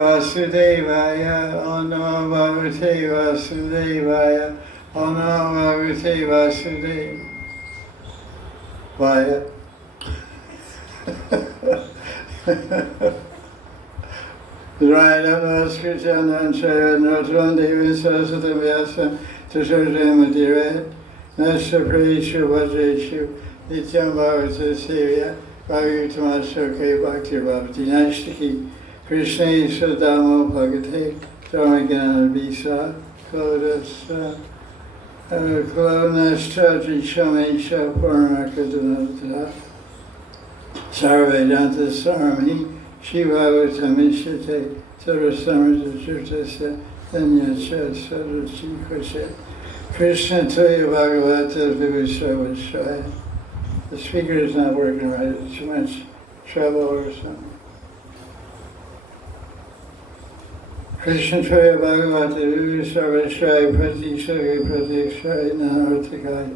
Vasudevaya, Om Namo Bhagavate Vasudevaya, Om Namo Bhagavate Vasudevaya. Right, Namaskritya, Shaya, Notron, Devi, Saraswati, Vyasa, Tashodaya, Madhira, Nasta Pradeshu, Vajreshu, Nityam Bhagavata Sevya, Bhagavatamasa, Bhakti Bhavati, Nashtaki, Krishna Sadamo Bhagate, Dharmagana Bisa, Kodasa, Klonasta, Jishamesha, Purnakadana, Sarvedanta Sarami, Shivavatamishate, Sarasamarajurtasa, Danyacha, Sarachi Kosha, Krishna Toya Bhagavata Vivusravashaya. The speaker is not working right, it's too much trouble or something. Krishna Toya Bhagavata Vivusravashaya, Pratishaga Pratikshaya, Nahartakaya.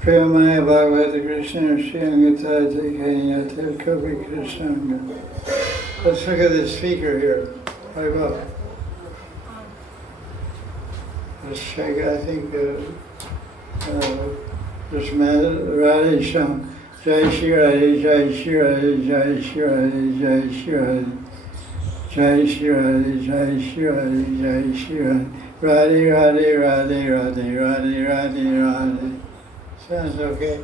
Priyamaya Bhagavata Krishna Shriyangata Kanyata Kavi Krishnanga. Let's look at the speaker here. I will. Let's check, I think there's Radhe Sham. Jai Shri Radhe, Jai Shri Radhe, Jai Shri Radhe, Jai Shri Radhe. Jai Shri Radhe, Jai Shri Radhe, Jai Shri Radhe. Radhe, Radhe, Radhe, Radhe, Radhe, Radhe, Radhe. Sounds okay.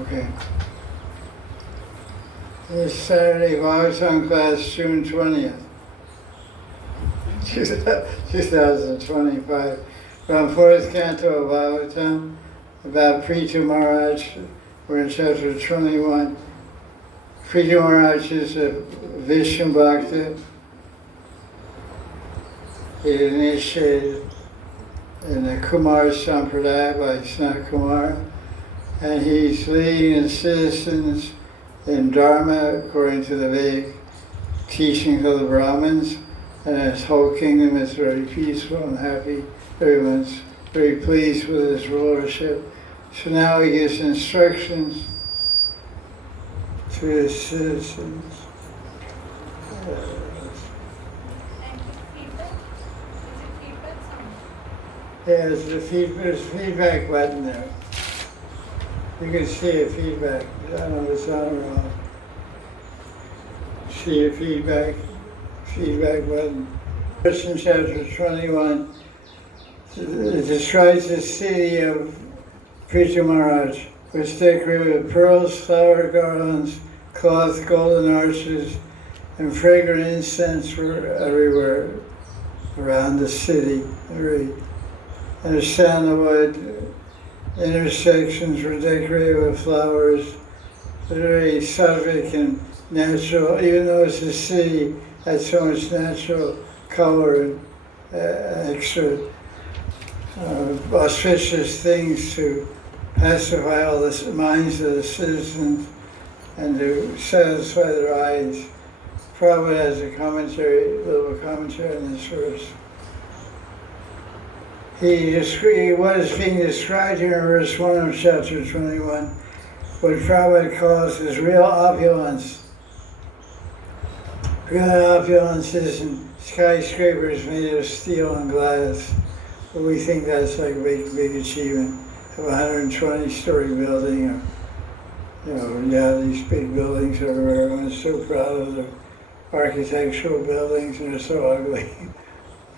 Okay. This Saturday, Bhagavatam class, June 20th, 2025, from 4th Canto of Bhagavatam, about Prithu Maharaj. We're in chapter 21. Prithu Maharaj is a Vishnu Bhakta. He initiated in the Kumar Sampradaya by Sanat Kumar, and he's leading the citizens in Dharma according to the Vedic teachings of the Brahmins, and his whole kingdom is very peaceful and happy. Everyone's very pleased with his rulership. So now he gives instructions to his citizens. Yeah, there's a feedback button there. You can see a feedback. I don't know if it's on or off. See a feedback button. First in chapter 21, it describes the city of Prithu Maharaj, was decorated with pearls, flower garlands, cloth, golden arches, and fragrant incense were everywhere around the city. And the sandalwood intersections were decorated with flowers, very sattvic and natural, even though it's a city, had so much natural color and extra auspicious things to pacify all the minds of the citizens and to satisfy their eyes. Prabhupada has a little commentary on this verse. What is being described here in verse 1 of chapter 21, what Prabhupada calls is real opulence. Real opulence isn't skyscrapers made of steel and glass, but we think that's like a big achievement of a 120-story building. Or, these big buildings everywhere. Everyone's so proud of the architectural buildings, and they're so ugly.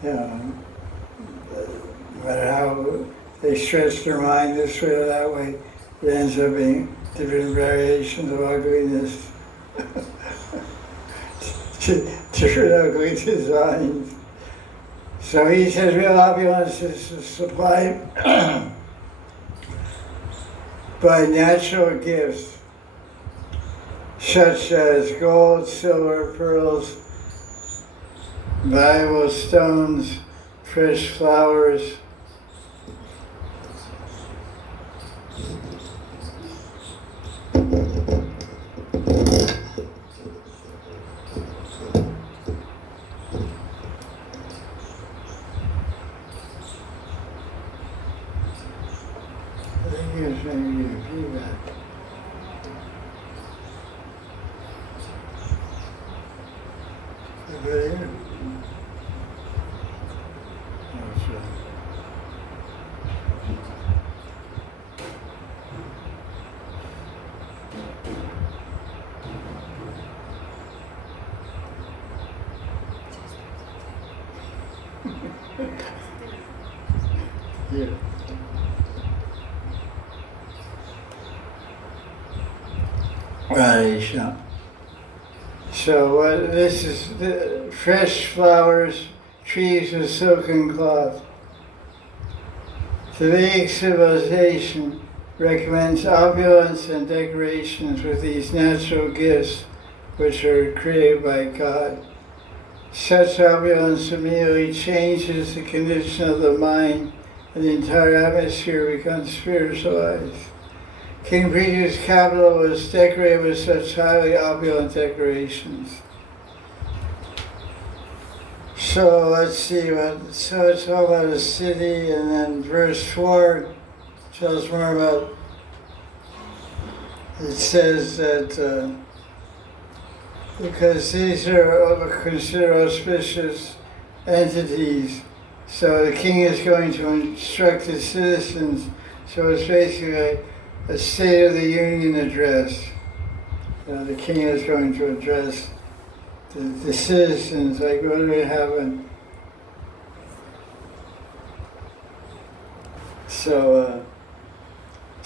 No matter how they stretch their mind this way or that way, it ends up being different variations of ugliness, different ugly designs. So he says real opulence is supplied by natural gifts, such as gold, silver, pearls, valuable stones, fresh flowers, I think he was trying to give feedback. Over here. That's right. Here. Right. So this is the fresh flowers, trees with silken cloth. The Vedic civilization recommends opulence and decorations with these natural gifts which are created by God. Such opulence immediately changes the condition of the mind and the entire atmosphere becomes spiritualized. King Prithvi's capital was decorated with such highly opulent decorations. So let's see, so it's all about a city, and then verse 4 tells more about, it says that because these are considered auspicious entities, so the king is going to instruct the citizens, so it's basically a State of the Union address. The king is going to address the citizens, like what do we have in. So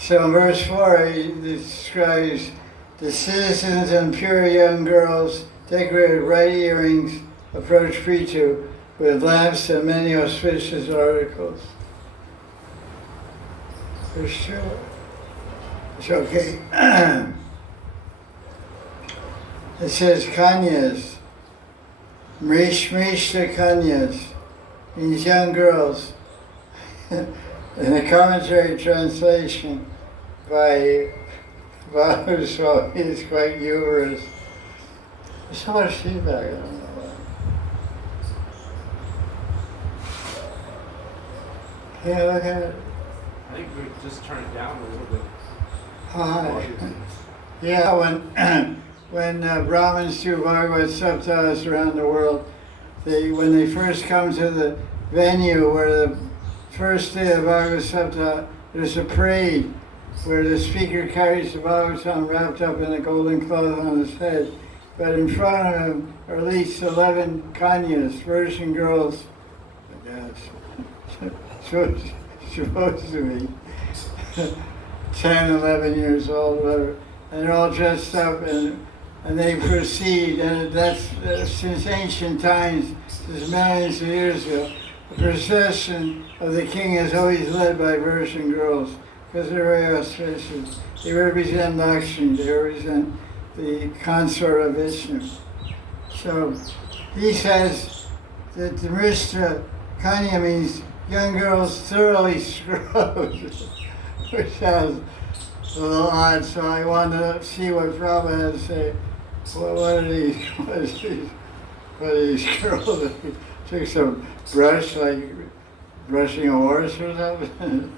in verse 4, he describes the citizens and pure young girls decorated bright earrings approach Prithu with lamps and many auspicious articles. Verse 2. It's okay. It says Kanyas, Mrishta Kanyas, means young girls. In the commentary translation by Babaji, is quite humorous. There's so much feedback, I don't know why. Yeah, look at it. I think we just turn it down a little bit. Hi. Yeah, when Brahmins do Bhagavad Saptas around the world, when they first come to the venue where the first day of Bhagavad Sapta, there's a parade where the speaker carries the Bhagavatam wrapped up in a golden cloth on his head. But in front of him are at least 11 kanyas, virgin girls, I guess, supposed to be 10, 11 years old, whatever. And they're all dressed up and they proceed, and that's since ancient times, since millions of years ago. The procession of the king is always led by virgin girls because they're very auspicious. They represent Lakshmi, they represent the consort of Vishnu. So he says that the Mrishta Kanya means young girls thoroughly scrubbed, which sounds a little odd, so I wanted to see what Prabhupada had to say. What are these girls? Took some brush, like brushing a horse or something?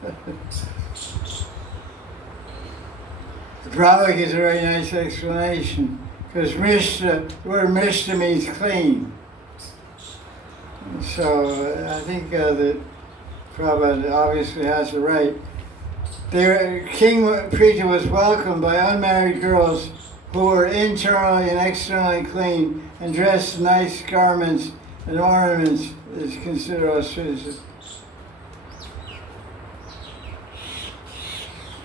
The Prabhupada gives a very nice explanation, because the word Mishta means clean. So I think that Prabhupada obviously has it right. King Prithu was welcomed by unmarried girls who were internally and externally clean and dressed in nice garments and ornaments is considered auspicious.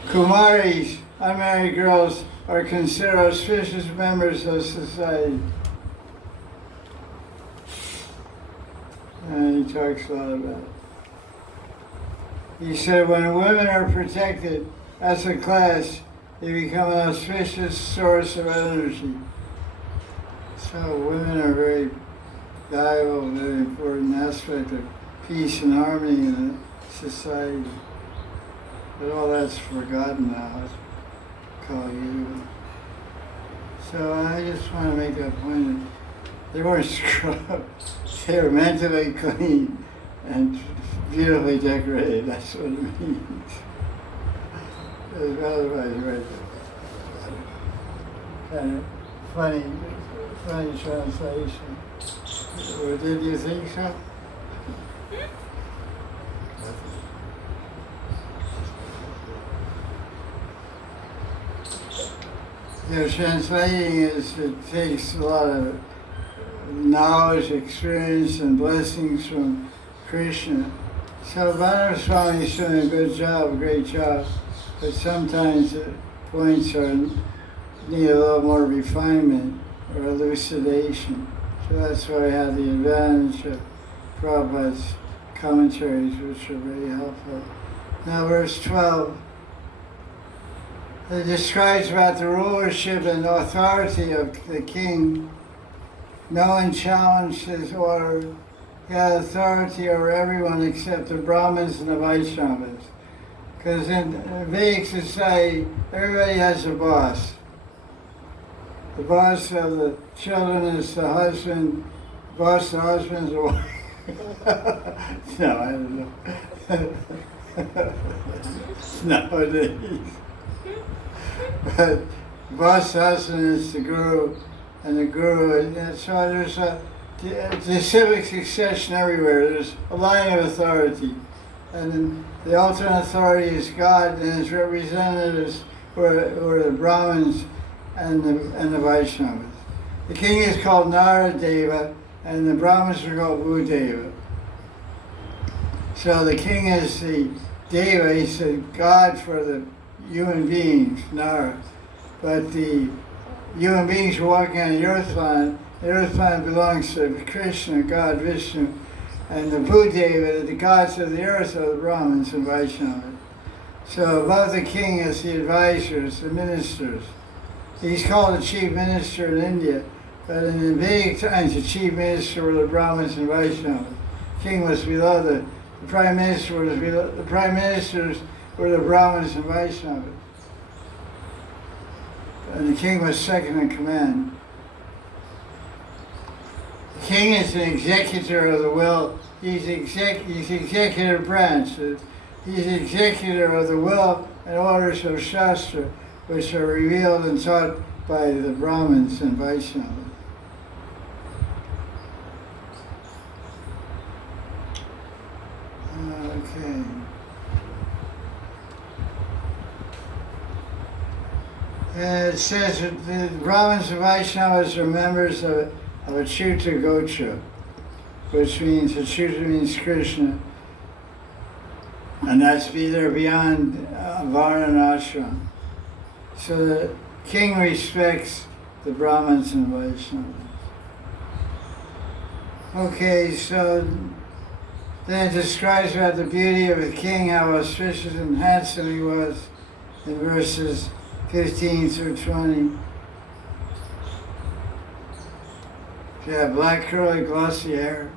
Kumaris, unmarried girls, are considered auspicious members of society. And he talks a lot about it. He said when women are protected as a class, they become an auspicious source of energy. So women are very valuable, very important aspect of peace and harmony in a society. But all that's forgotten now. It's called you. So I just want to make that point that they weren't scrubbed. They were mentally clean and beautifully decorated. That's what it means. Otherwise, right there. Kind of funny translation. Or did you think so? Translating is, it takes a lot of knowledge, experience, and blessings from Krishna. So Bhattacharya Swami is doing a good job, a great job, but sometimes the points need a little more refinement or elucidation. So that's why I have the advantage of Prabhupada's commentaries, which are very helpful. Now verse 12. It describes about the rulership and authority of the king. No one challenged his order. He had authority over everyone except the Brahmins and the Vaishnavas. Because in Vedic society, everybody has a boss. The boss of the children is the husband. The boss of the husband is the wife. No, I don't know. Nowadays. But the boss husband is the guru, and the guru, and so there's the civic succession everywhere. There's a line of authority, and then the ultimate authority is God, and his representatives were the Brahmins and the Vaishnavas. The king is called Naradeva, and the Brahmins are called Bhudeva. So the king is the Deva, he's the God for the human beings, Nara. But the human beings are walking on the earth planet. The earth planet belongs to Krishna, God, Vishnu, and the Bhudeva, the gods of the earth, are the Brahmins and Vaishnavas. So above the king is the advisors, the ministers. He's called the chief minister in India, but in the Vedic times, the chief minister were the Brahmins and Vaishnavas. The king was below the prime minister was below the prime ministers were the Brahmins and Vaishnavas. And the king was second in command. The king is an executor of the will. He's executive branch. He's executor of the will and orders of Shastra, which are revealed and taught by the Brahmins and Vaishnavas. Okay. It says that the Brahmins and Vaishnavas are members of Achyuta Gotra, which means Achyuta means Krishna, and that's they're beyond Varna and Ashram. So the king respects the Brahmins and Vaishnavas. Okay, so then it describes about the beauty of the king, how auspicious and handsome he was in verses 15 through 20. He had black, curly, glossy hair.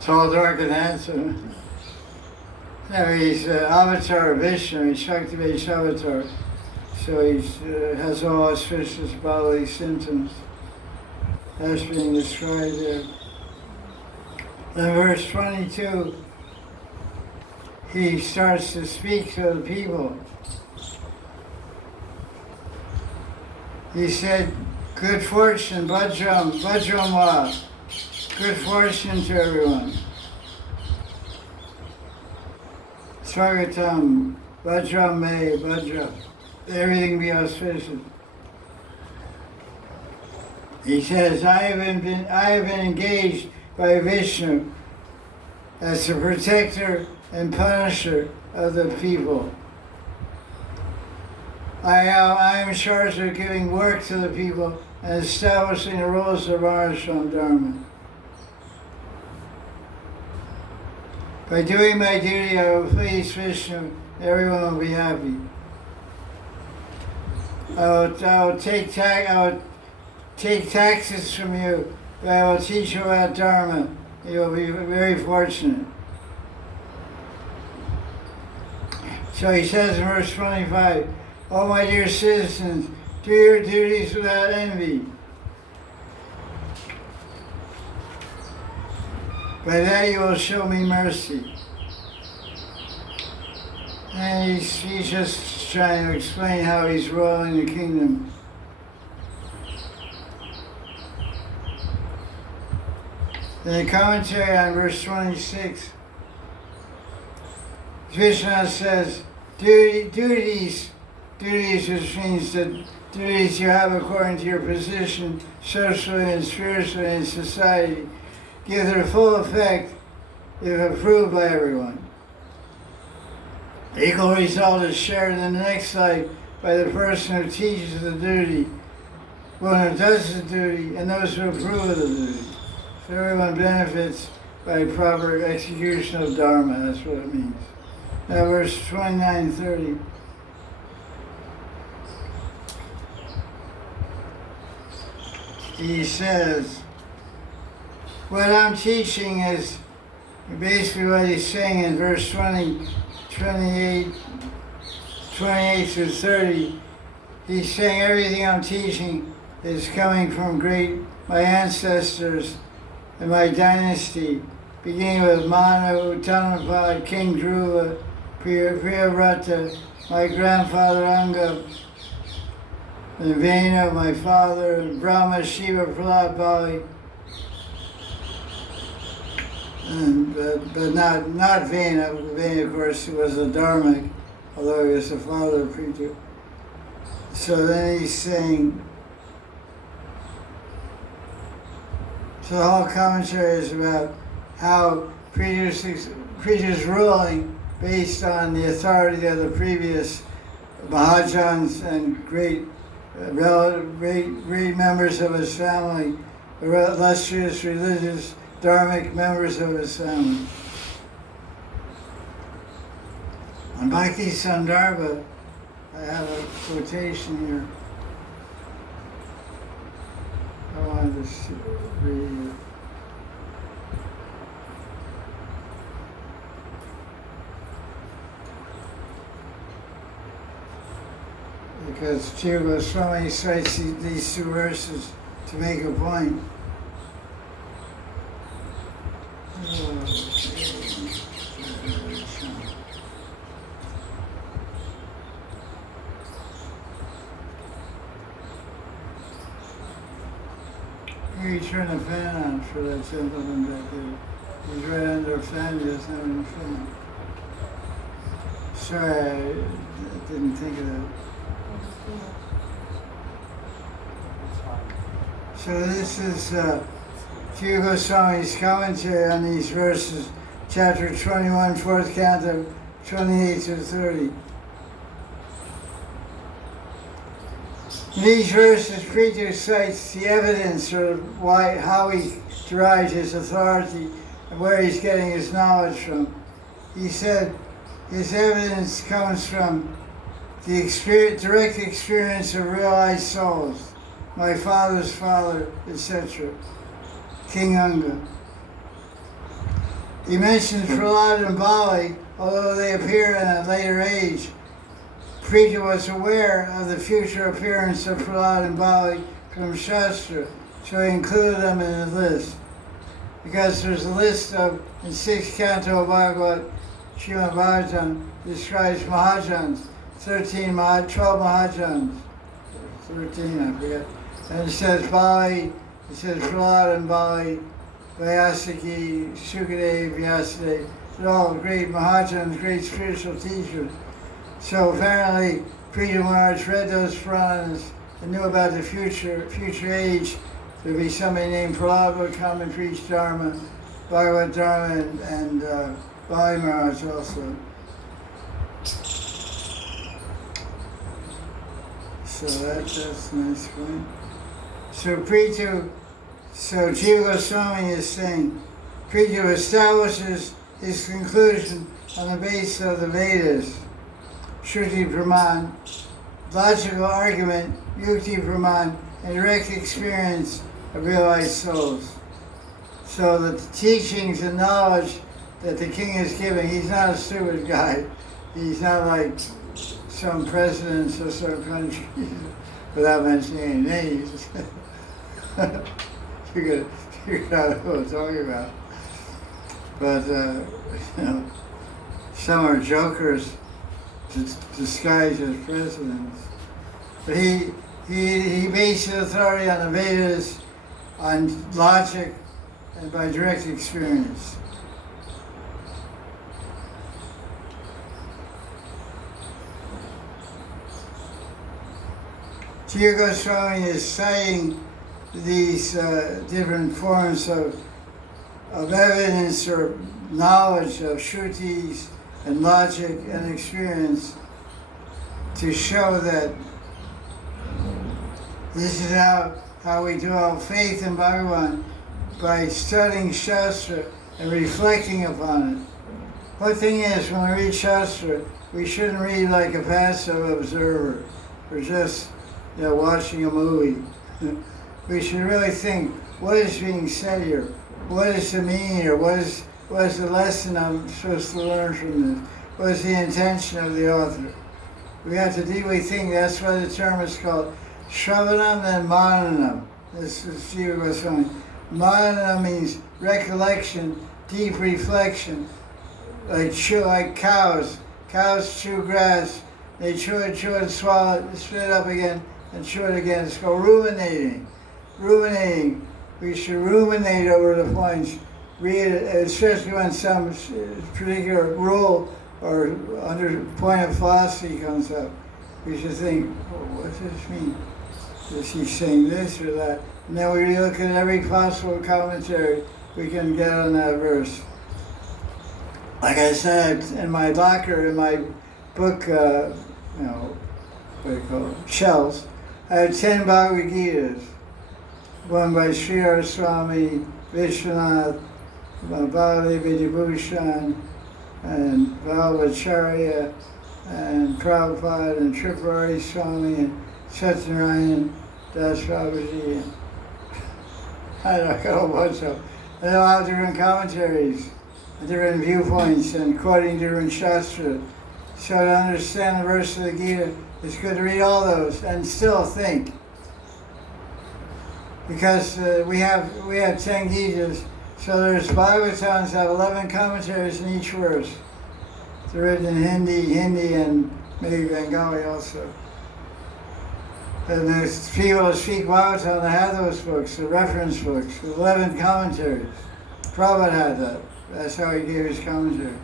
Tall, dark, and handsome. Now he's avatar of Vishnu, he's Shakti-based avatar. So he has all auspicious bodily symptoms. That's being described there. Then verse 22, he starts to speak to the people. He said, good fortune, Bajram, Bajramwa, good fortune to everyone. Swagatam, Bajram me, Bajra, everything be auspicious. He says, I have been engaged by Vishnu as the protector and punisher of the people. I am in charge of giving work to the people and establishing the rules of Varnashram Dharma. By doing my duty, I will please Vishnu. Everyone will be happy. I will take taxes from you, but I will teach you about Dharma. You will be very fortunate. So he says in verse 25, oh my dear citizens, do your duties without envy. By that you will show me mercy. And he's just trying to explain how he's ruling the kingdom. In the commentary on verse 26, Krishna says, duties, which means the duties you have according to your position socially and spiritually in society, give their full effect if approved by everyone. The equal result is shared in the next life by the person who teaches the duty, one who does the duty, and those who approve of the duty. So everyone benefits by proper execution of Dharma, that's what it means. Now verse 29, 30. He says, what I'm teaching is basically what he's saying in verse 28 through 30. He's saying everything I'm teaching is coming from my ancestors and my dynasty, beginning with Manu, Uttanapad, King Dhruva, Priyavrata, my grandfather Anga, and Vena, my father, and Brahma, Shiva, Prahlad, Bali, but not Vena. Vena, of course, was a Dharmic, although he was the father of Prithu. So then he's saying, so the whole commentary is about how Prithu's ruling based on the authority of the previous Mahajans and great members of his family, illustrious religious, dharmic members of his family. On Bhakti Sandarbha, I have a quotation here. I wanted to read it. Because Jiva Goswami cites these two verses to make a point. You turn the fan on for that gentleman back there. He's right under a fan, he doesn't have any fan. Sorry, I didn't think of that. So this is Jiva Goswami's commentary on these verses, chapter 21, 4th canto, 28 to 30. In these verses, Prithu cites the evidence for how he derives his authority and where he's getting his knowledge from. He said his evidence comes from the direct experience of realized souls, my father's father, etc., King Anga. He mentions Prahlad and Bali, although they appear in a later age. Prithu was aware of the future appearance of Prahlad and Bali from Shastra, so he included them in the list. Because there's a list in 6th canto of Srimad Bhagavatam describes Mahajans, 12 Mahajans, 13 I forget. And it says Bali, it says Prahlad and Bali, Vyasaki, Sukadev, Vyasadeva. They're all great Mahajans, great spiritual teachers. So apparently, Prithu Maharaj read those Puranas and knew about the future age. There would be somebody named Prahlad would come and preach Dharma, Bhagavad Dharma, and Bali Maharaj also. So that's a nice point. So Jiva Goswami is saying, Prithu establishes his conclusion on the basis of the Vedas, Shruti Praman, logical argument, Yukti Praman, and direct experience of realized souls. So the teachings and knowledge that the king is giving, he's not a stupid guy. He's not like some presidents of some countries, without mentioning any names. You could figure out who I'm talking about. But, some are jokers disguised as presidents. But he based his authority on the Vedas, on logic, and by direct experience. Jiva Goswami is citing these different forms of evidence or knowledge of Shrutis and logic and experience to show that this is how we develop faith in Bhagavan, by studying Shastra and reflecting upon it. One thing is, when we read Shastra, we shouldn't read like a passive observer or just watching a movie. We should really think, what is being said here? What is the meaning here? What is the lesson I'm supposed to learn from this? What is the intention of the author? We have to deeply think. That's why the term is called Shravanam and Mananam. This is Jiva Goswami. Madan means recollection, deep reflection, like cows. Cows chew grass. They chew it, swallow it, spit it up again, and chew it again. It's called ruminating. Ruminating. We should ruminate over the points. Read it, especially when some particular rule or under point of philosophy comes up. We should think, what does this mean? Is he saying this or that? And then we look at every possible commentary we can get on that verse. Like I said, in my locker, in my book, what do you call it, shelves, I have 10 Bhagavad Gitas. One by Sri Swami, Vishwanath, Baladevi Vibhushan, and Vallabhacharya, and Prabhupada, and Tripurari Swami, and Satyanarayan Das Babaji. I don't know, a whole bunch of them. They all have different commentaries, different viewpoints, and quoting different Shastra. So to understand the verse of the Gita, it's good to read all those and still think. Because we have 10 Gitas, so there's Bhagavatams have 11 commentaries in each verse. They're written in Hindi, and maybe Bengali also. And there's people who speak Bhagavatam that have those books, the reference books, with 11 commentaries. Prabhupada had that. That's how he gave his commentary.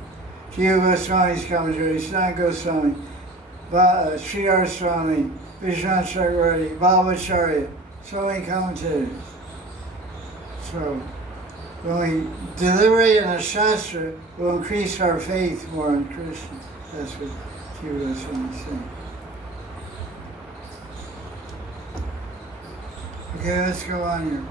Jiva Goswami's commentary, Sanat Goswami, Sridhar Swami, Vishwanath Chakravarti, Vallabhacharya, so many commentators. So when we deliberate in a Shastra, we'll increase our faith more in Krishna. That's what Jiva Goswami is saying. Okay, let's go on here.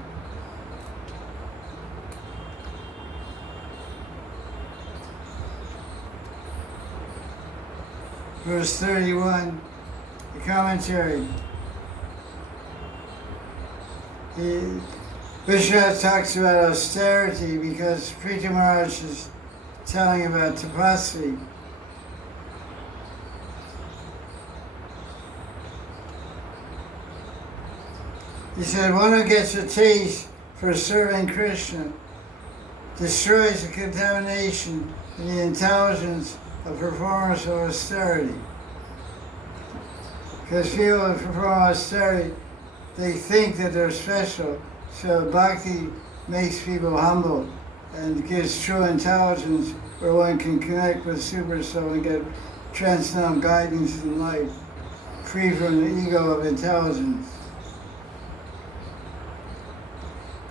Verse 31, the commentary. Vishwanath talks about austerity because Prita Maharaj is telling about tapasya. He said, one who gets a taste for serving Krishna destroys the contamination in the intelligence of performance of austerity. Because people who perform austerity, they think that they're special, so bhakti makes people humble and gives true intelligence where one can connect with Super Soul and get transcendental guidance in life, free from the ego of intelligence.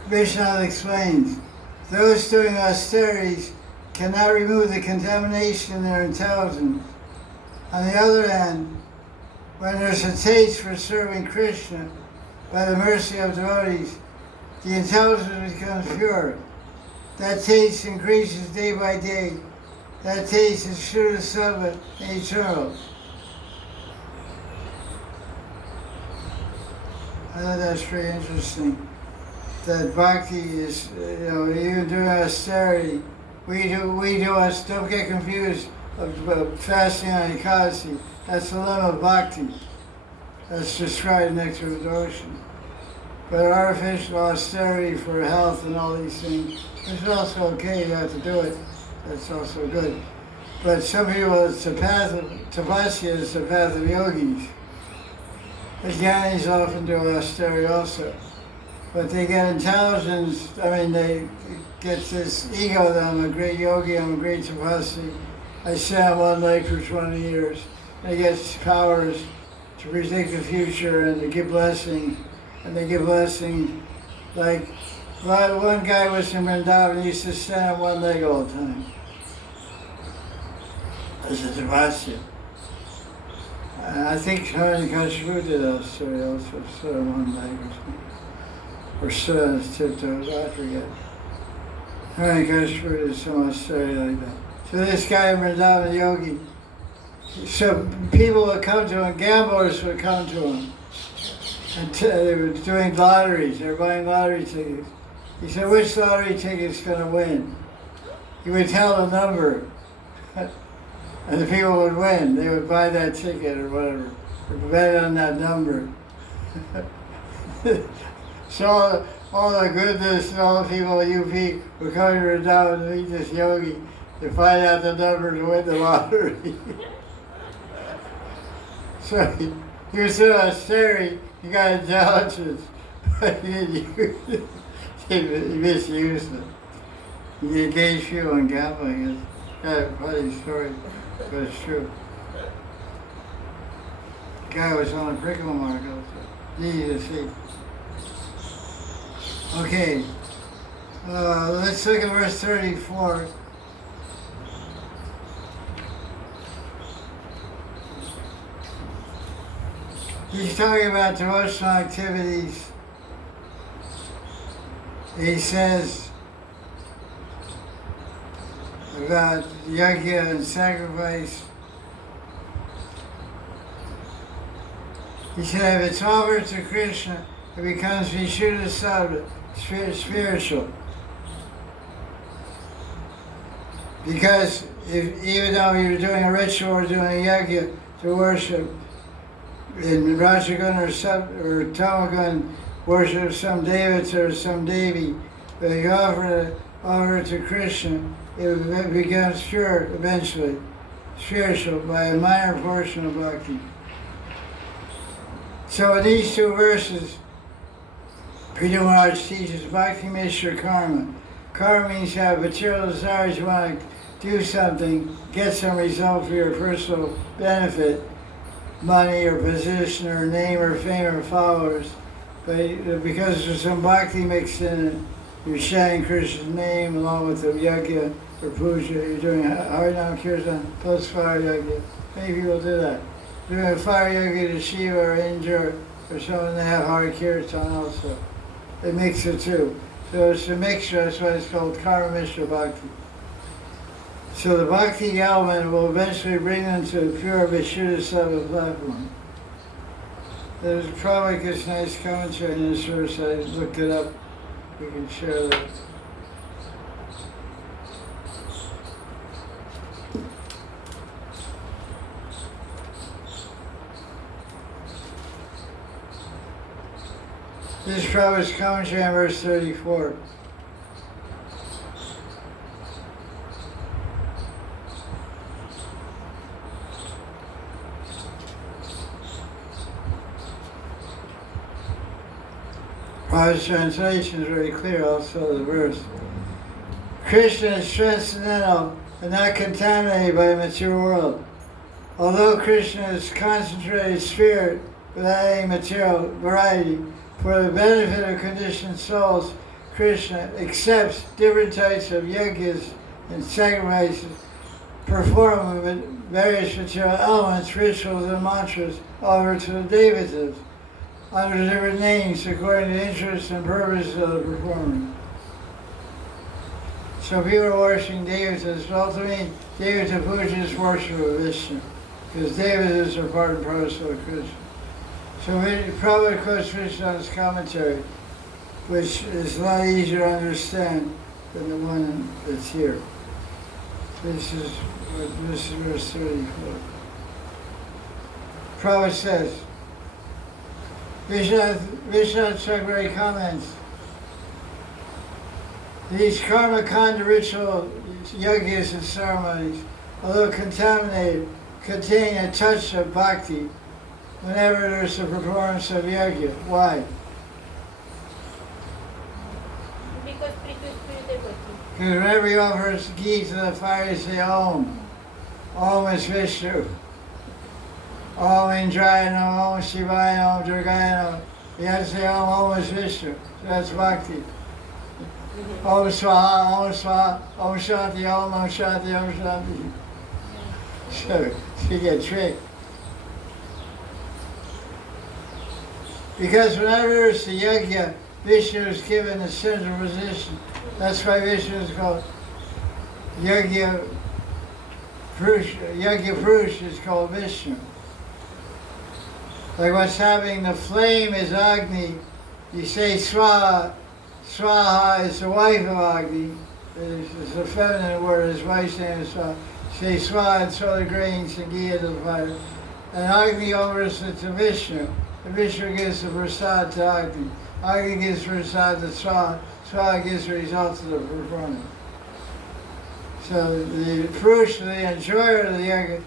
Vishwanath explains, those doing austerities cannot remove the contamination in their intelligence. On the other hand, when there's a taste for serving Krishna by the mercy of devotees, the intelligence becomes pure. That taste increases day by day. That taste is Shuddha Sattva and eternal. I thought that's very interesting. That bhakti is, even during austerity, don't get confused of fasting on Ekadasi. That's the limit of bhakti. That's described in Nectar of Devotion. But artificial austerity for health and all these things, it's also okay, you have to do it. That's also good. But some people, it's the path of, tapasya is the path of yogis. The jnanis often do austerity also. but they get intelligence. I mean, they get this ego that I'm a great yogi, I'm a great tapasvi. I sat on one leg for 20 years. They get powers to predict the future and to give blessing. And they give blessing like, well, one guy was in Vrindavan, he used to stand on one leg all the time. As a tapasya. And I think Hiranyakashipu did also stood on one leg or something. Or stood on his tiptoes, I forget. Hiranyakashipu did some austerity like that. So this guy in Vrindavan, yogi, so people would come to him, gamblers would come to him. And they were doing lotteries, they were buying lottery tickets. He said, which lottery ticket's going to win? He would tell the number. And the people would win. They would buy that ticket or whatever. Or bet on that number. So all the goodness and all the people at UP were coming to Vrindavan to meet this yogi to find out the number to win the lottery. So he was so austerity, he got intelligence, but he didn't use it. He misused it. He engaged people in gambling. It's kind of a funny story, but it's true. The guy was on a curriculum mark also. Easy to see. Okay, let's look at verse 34. He's talking about devotional activities. He says about yajna and sacrifice. He said if it's offered to Krishna, it becomes Vishuddha Sattva, spiritual. Because even though you're doing a ritual or doing a yajna to worship, in Rajagun or Tamagun, worship some devata or some devi, but you offer it to Krishna, it becomes pure eventually, spiritual, by a minor portion of bhakti. So in these two verses, Prithu Maharaj teaches Bhakti Mishra Karma. Karma means you have material desires, you want to do something, get some result for your personal benefit, money or position or name or fame or followers. But because there's some bhakti mixed in it, you're chanting Krishna's name along with the yajna or puja, you're doing Harinam Kirtan plus fire yajna. Many people do that. Doing a fire yajna to Shiva or Indra or someone, they have Hari Kirtan also. They mix the two. So it's a mixture, that's why it's called Karma Mishra Bhakti. So the bhakti element will eventually bring them to pure Vishuddha Sattva platform. There's probably this nice commentary in this verse. I looked it up. We can share that. This is Prabhupada's commentary on verse 34. Prabhupada's translation is very clear also, the verse. Krishna is transcendental and not contaminated by the material world. Although Krishna is concentrated spirit without any material variety, for the benefit of conditioned souls, Krishna accepts different types of yajnas and sacrifices performed with various material elements, rituals, and mantras offered to the devatas under different names according to the interest and purpose of the performer. So people are worshiping devatas, but ultimately devata puja is worship of Vishnu, because devatas are part and parcel of Krishna. So Prabhupada quotes Krishna's commentary, which is a lot easier to understand than the one that's here. This is verse 34. Prabhupada says, Vishnu Chakravarti comments, these karma kanda ritual yajnas and ceremonies, although contaminated, contain a touch of bhakti whenever there's a performance of yajna. Why? Because whenever you offer ghee to the fire, you say Om. Om is Vishnu. Om Indrayana, Om Shivaya, Om Durgayana. You have to say Om is Vishnu. So that's bhakti. Om Swaha, Om Swaha, Om Shanti, Om Shanti, Om Shanti. So you get tricked. Because whenever it's the yajna, Vishnu is given the central position. That's why Vishnu is called Yajna Purusha. Yajna Purusha is called Vishnu. Like what's happening, the flame is Agni. You say Swaha. Swaha is the wife of Agni. It's a feminine word. His wife's name is Swaha. Say Swaha and throw the grains and ghee into the fire. And Agni offers it to Vishnu. And Vishnu gives the prasad to Agni. Agni gives prasad to Swaha. Swaha gives the result of the performance. So the Purusha, the enjoyer of the yoga,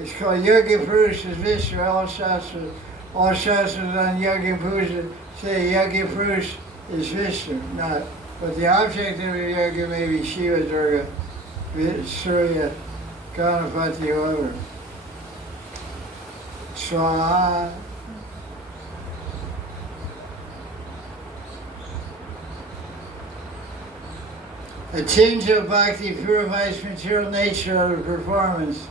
is called Yoga Purusha is Vishnu. All shastras on Yoga Purusha say Yoga Purusha is Vishnu, not. But the object of the yoga may be Shiva, Durga, Surya, Ganapati, whoever. Swaha. A change of bhakti purifies material nature of the performance,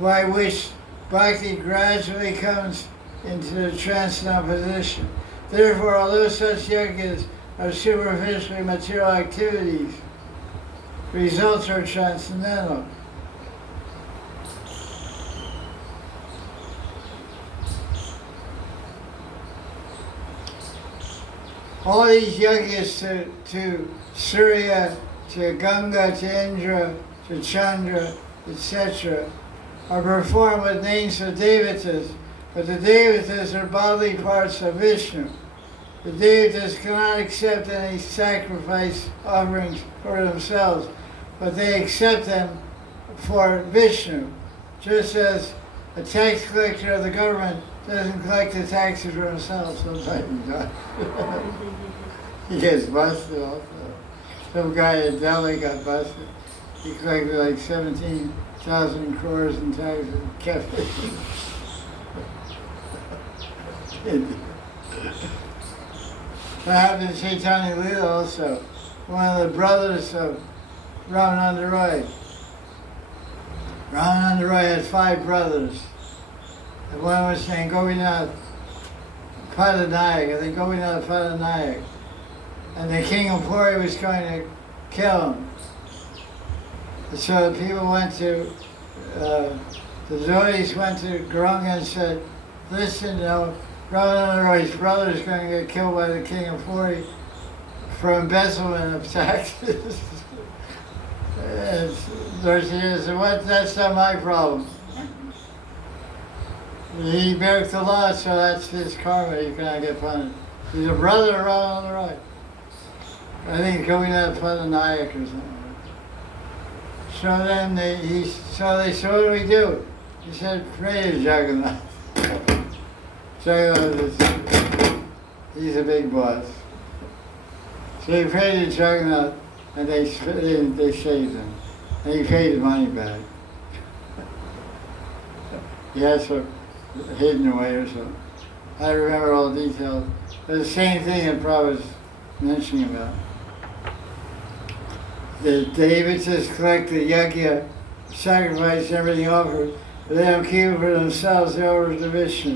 by which bhakti gradually comes into the transcendental position. Therefore, although such yagas are superficially material activities, results are transcendental. All these yagas to Surya, to Ganga, to Indra, to Chandra, etc., are performed with names of devatas, but the devatas are bodily parts of Vishnu. The devatas cannot accept any sacrifice offerings for themselves, but they accept them for Vishnu, just as a tax collector of the government doesn't collect the taxes for himself. Sometimes he does. He gets busted also. Some guy in Delhi got busted. He collected like 17,000 crores in taxes and kept it. That happened in Chaitanya Leela also. One of the brothers of Ramananda Roy. Ramananda Roy had 5 brothers. And one was named Govinath Padanayak. I think Govinath Padanayak. And the king of Puri was going to kill him. And so the people went to, the devotees went to Gauranga and said, listen, Ramananda Roy's brother is going to get killed by the king of Puri for embezzlement of taxes. And Darshana said, what? That's not my problem. He broke the law, so that's his karma. He cannot get punished. He's a brother of Ramananda Roy. I think going out Padanayak or something. So then they said, what do we do? He said, pray to Jagannath. Jagannath he's a big boss. So he prayed to Jagannath and they saved him. And he paid the money back. He had some hidden away or something. I don't remember all the details. But the same thing that Prabhupada was mentioning about. The devatas collect the yajna, sacrifice, everything offered, but they don't keep it for themselves, they offer it to Vishnu.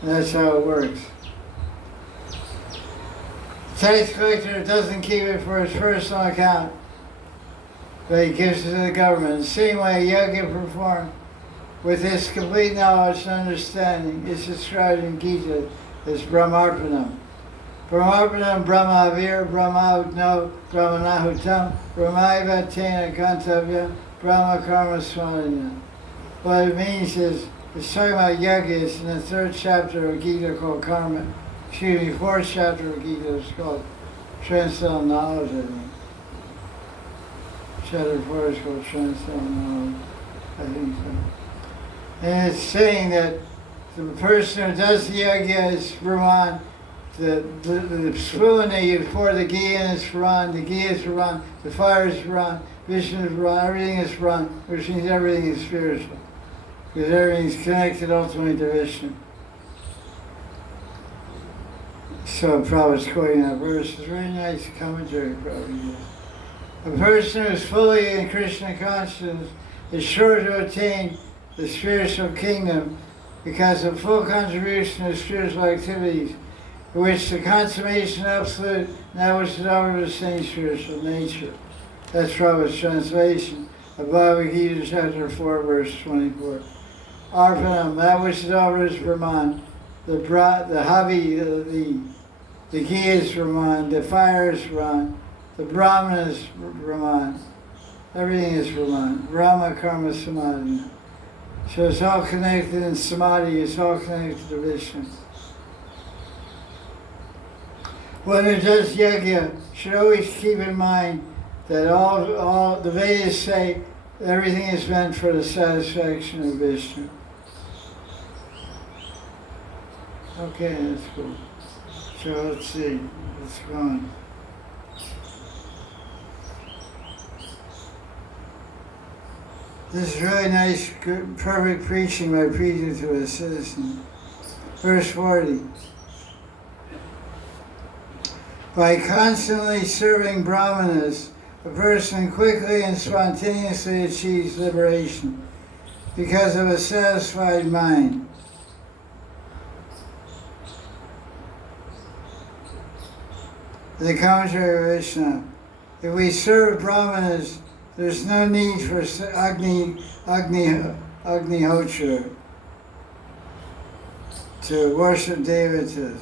And that's how it works. The tax collector doesn't keep it for his personal account, but he gives it to the government. The same way yajna performed with this complete knowledge and understanding is described in Gita as Brahmarpanam. Brahmarpanam Brahmavir Brahmaudno Brahmanahutam Brahmaiva Tena Gantavya Brahma Karma Swananya. What it means is, it's talking about yagas in the 3rd chapter of Gita called Karma. 4th chapter of Gita is called Transcendental Knowledge, I think. Chapter 4 is called Transcendental Knowledge, I think so. And it's saying that the person who does the yajna is Brahman, the spoon that you pour the ghee in is Ran, the ghee is Ran, the fire is Ran, Vishnu is Ran, everything is Ran, which means everything is spiritual. Because everything is connected ultimately to Vishnu. So Prabhupada's quoting that verse. It's a very nice commentary Prabhupada. A person who is fully in Krishna consciousness is sure to attain the spiritual kingdom because of full contribution to spiritual activities, in which the consummation absolute, that which is over the same spiritual nature. That's Prabhupada's translation of Bhagavad Gita chapter 4, verse 24. Arpanam, that which is over is Brahman. The ghee is Brahman, the fire is Brahman, the Brahman is Brahman. Everything is Brahman. Brahma, Karma, Samadhi. So it's all connected in Samadhi, it's all connected to Vishnu. One who does yajna should always keep in mind that all the Vedas say everything is meant for the satisfaction of Vishnu. Okay, that's cool. So let's see, let's go on. This is really nice, good, perfect preaching by preaching to a citizen. Verse 40. By constantly serving brahmanas, a person quickly and spontaneously achieves liberation because of a satisfied mind. The commentary of Vishnu. If we serve brahmanas, there's no need for Agnihotra to worship devatas.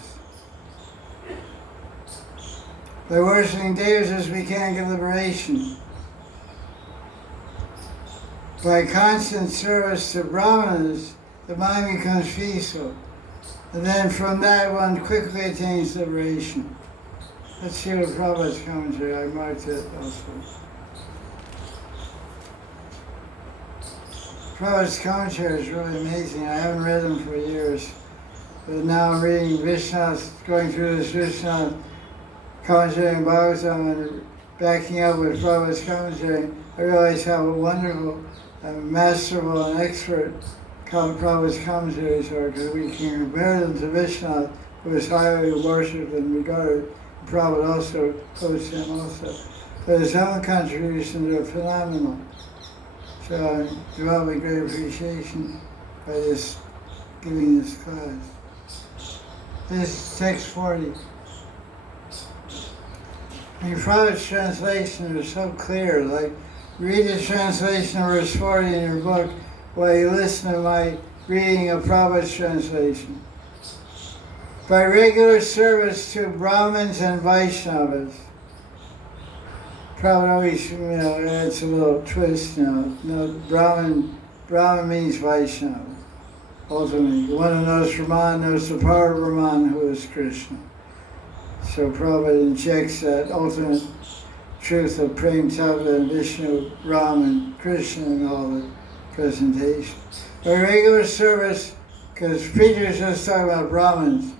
By worshiping devatas, we can't get liberation. By constant service to brahmanas, the mind becomes peaceful. And then from that one quickly attains liberation. Let's hear the Prabhupada's commentary. I marked it also. Prabhupada's commentary is really amazing. I haven't read them for years. But now I'm reading Vishna's, going through this Vishna commentary in Bhagavatam and backing up with Prabhupada's commentary. I realize how wonderful and masterful and expert Prabhupada's commentaries are, because we can compare them to Vishnu, who is highly worshipped and regarded. Prabhupada also quotes him also. But his own contributions are phenomenal. So I'm developing great appreciation by this, giving this class. This is text 40. In Prabhupada's translation is so clear. Like, read the translation of verse 40 in your book while you listen to my reading of Prabhupada's translation. By regular service to Brahmins and Vaishnavas. Prabhupada always, adds a little twist, No, Brahman means Vaishnava. Ultimately, the one who knows Brahman knows the power of Brahman, who is Krishna. So Prabhupada injects that ultimate truth of Prem Tava and Vishnu, Ram, and Krishna in all the presentations. By regular service, because preachers just talk about Brahmins.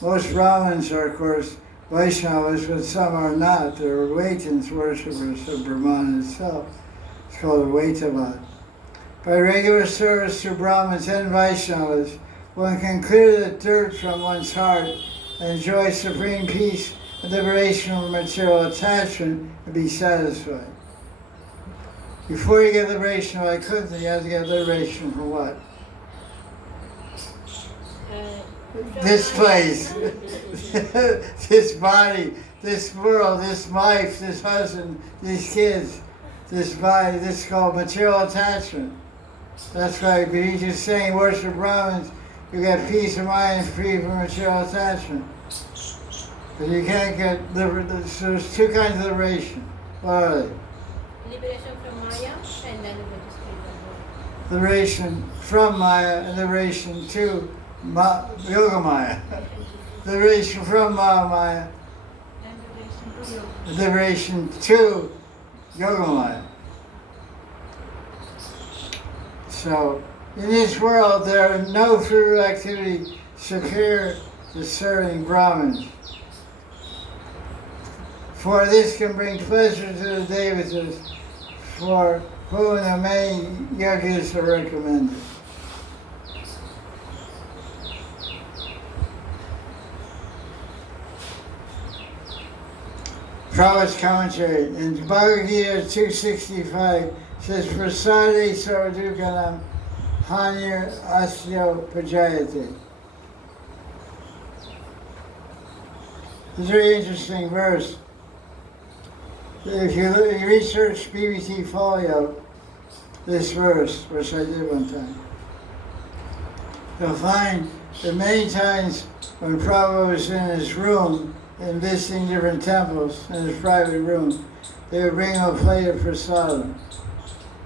Most Brahmins are, of course, Vaishnavas, but some are not. They're Vaitans, worshippers of Brahman itself. It's called a Vaitavad. By regular service to Brahmins and Vaishnavas, one can clear the dirt from one's heart and enjoy supreme peace and liberation from material attachment and be satisfied. Before you get liberation by Kunta, you have to get liberation from what? This place, this body, this world, this wife, this husband, these kids, this body, this is called material attachment. That's right, but he's just saying worship Brahmins, you get peace of mind and free from material attachment. But you can't get liberation. So there's two kinds of liberation. What are they? Liberation from Maya and then liberation. Liberation from Maya and liberation to Yoga Maya. Liberation from Maya. Liberation to Yoga Maya. So, in this world, there are no fruitful activity superior to serving Brahmins. For this can bring pleasure to the devatas, for whom the many yogis are recommended. Prabhupada's commentary in Bhagavad Gita 265 says, Prasade sarvadukanam hanir asyo pajayate. It's a very interesting verse. If you research BBT Folio, this verse, which I did one time, you'll find that many times when Prabhupada was in his room and visiting different temples in his private room, they would bring a plate of prasadam,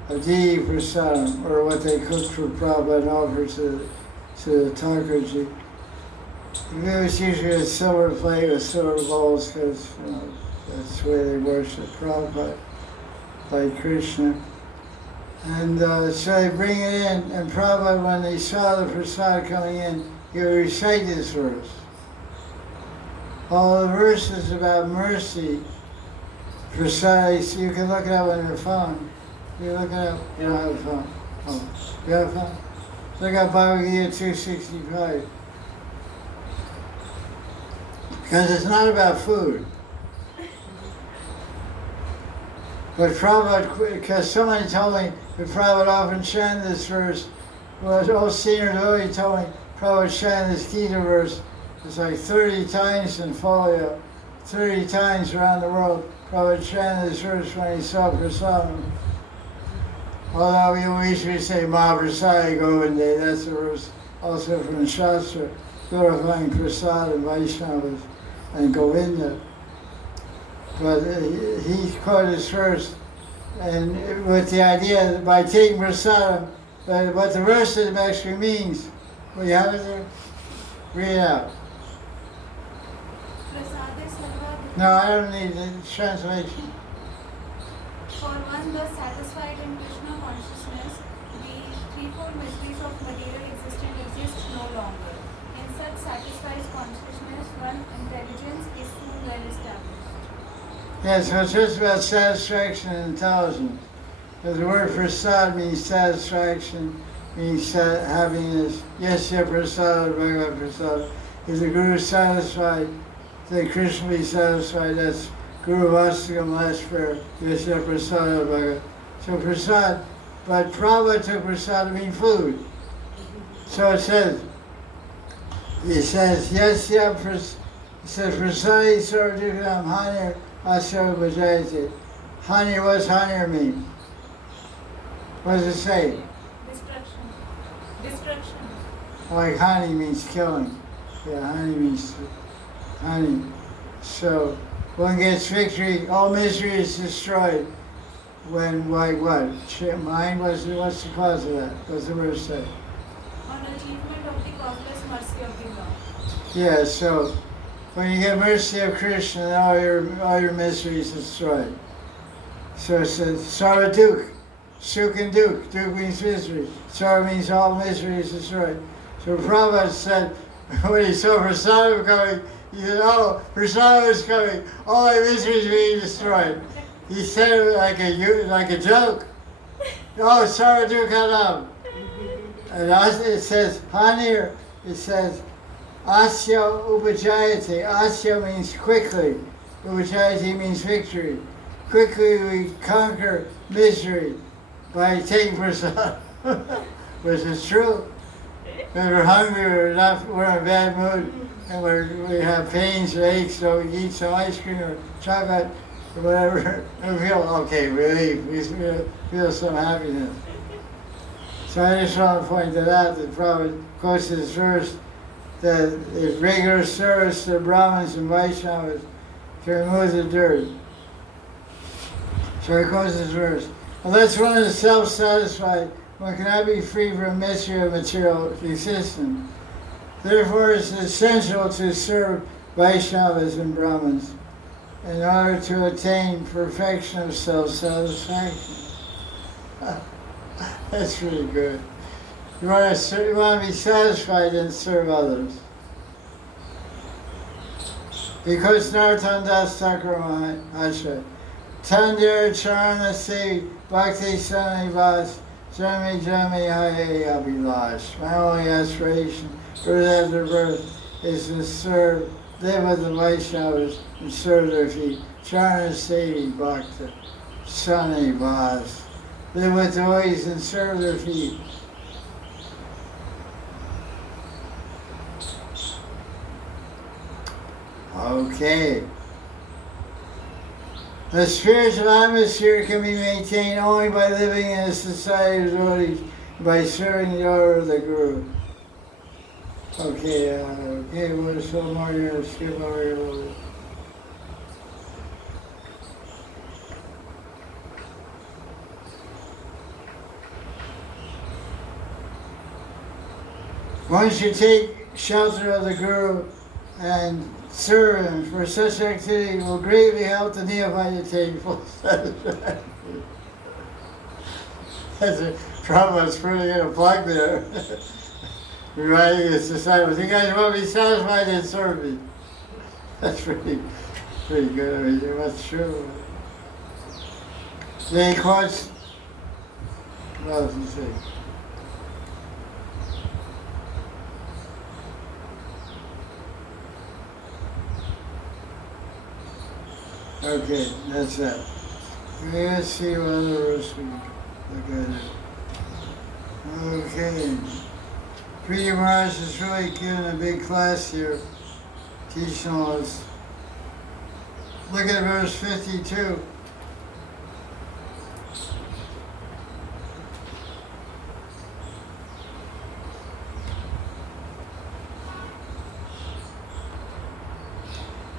a deity prasadam, or what they cooked for Prabhupada and offered to the Thakurji. It was usually a silver plate with silver bowls because that's the way they worship Prabhupada, like Krishna. And so they bring it in, and Prabhupada, when they saw the prasad coming in, he would recite this verse. All the verses about mercy, precise, you can look it up on your phone. You look it up, you don't have a phone. Oh, you have a phone? Look up Bhagavad Gita 265. Because it's not about food. But Prabhupada, because somebody told me that Prabhupada often chanted this verse, well, an old senior devotee told me Prabhupada chanted this Gita verse. It's like 30 times in folio, 30 times around the world. Prabhupada chanted this verse when he saw prasadam. Although we usually say Mahaprasada Govinde, that's a verse also from the Shastra, glorifying Prasad and Vaishnavas and Govinda. But he quoted this verse, and with the idea that by taking prasadam, but what the verse actually means, well, you have it there? Read it out. No, I don't need the translation. For one thus satisfied in Krishna consciousness, the threefold mysteries of material existence exist no longer. In such satisfied consciousness, one intelligence is soon well established. Yes, so it's just about satisfaction and intelligence. Because the word prasad means satisfaction, means happiness. Yes, prasad, Bhagavad prasad. If the Guru is satisfied, then Krishna be satisfied. That's Guru Vastakam, last prayer. Yes, prasad, Bhagavad. So prasad, but Prabhupada took prasad to mean food. So it says, yes, it says prasadi sarvadukam hanir asyo bhajayate. Hanir, what's hanir mean? What does it say? Destruction. Like honey means killing. Yeah, honey means honey. So one gets victory, all misery is destroyed. When, like what? Mind, what's the cause of that? What's the verse say? On achievement of the causeless mercy of the Lord. Yeah, so when you get mercy of Krishna, then all your misery is destroyed. So it says, Saraduk, Suk and Duk. Duk means misery. Sara means all misery is destroyed. So Prabhupada said, when he saw prasadam coming, he said, oh, prasadam is coming. All my misery is being destroyed. He said it like a joke. Oh, Saradukanam. And it says, Hanir, it says, Asya Upajayate. Asya means quickly. Upajayate means victory. Quickly we conquer misery by taking prasadam. Which is true. When we're hungry, we're in a bad mood, and we have pains or aches, so we eat some ice cream or chocolate or whatever, and we feel okay, relief. We feel some happiness. So I just want to point that out, that Prabhupada quotes this verse, that if regular service to Brahmins and Vaishnavas to remove the dirt. So he quotes this verse. Unless one is self-satisfied, one cannot be free from mystery of material existence. Therefore, it's essential to serve Vaishnavas and Brahmins in order to attain perfection of self-satisfaction. That's really good. You want to be satisfied and serve others. Because Nartandas Thakur Asha. Tandir Charana Se Bhakti Sanivas Jami Jami Haye Abhilash. My only aspiration, birth after birth, is to serve, live with the Vaishnavas and serve their feet. Charana Se Bhakti Sanivas. Live with the ways and serve their feet. Okay. The spiritual atmosphere can be maintained only by living in a society of devotees, by serving the order of the Guru. Okay, we're so more going to skip over here a little bit. Once you take shelter of the Guru and serve him, for such activity will greatly help the neophyte to take full satisfaction. That's a problem that's putting in a plug there. Reminding his disciples, you guys want to be satisfied and serve me. That's pretty good. I mean, that's true. Then he quotes, what does he say? Okay, that's that. Let's see what other verse we look at. Okay. Priya Maharaj is really giving a big class here, teaching all us. Look at verse 52.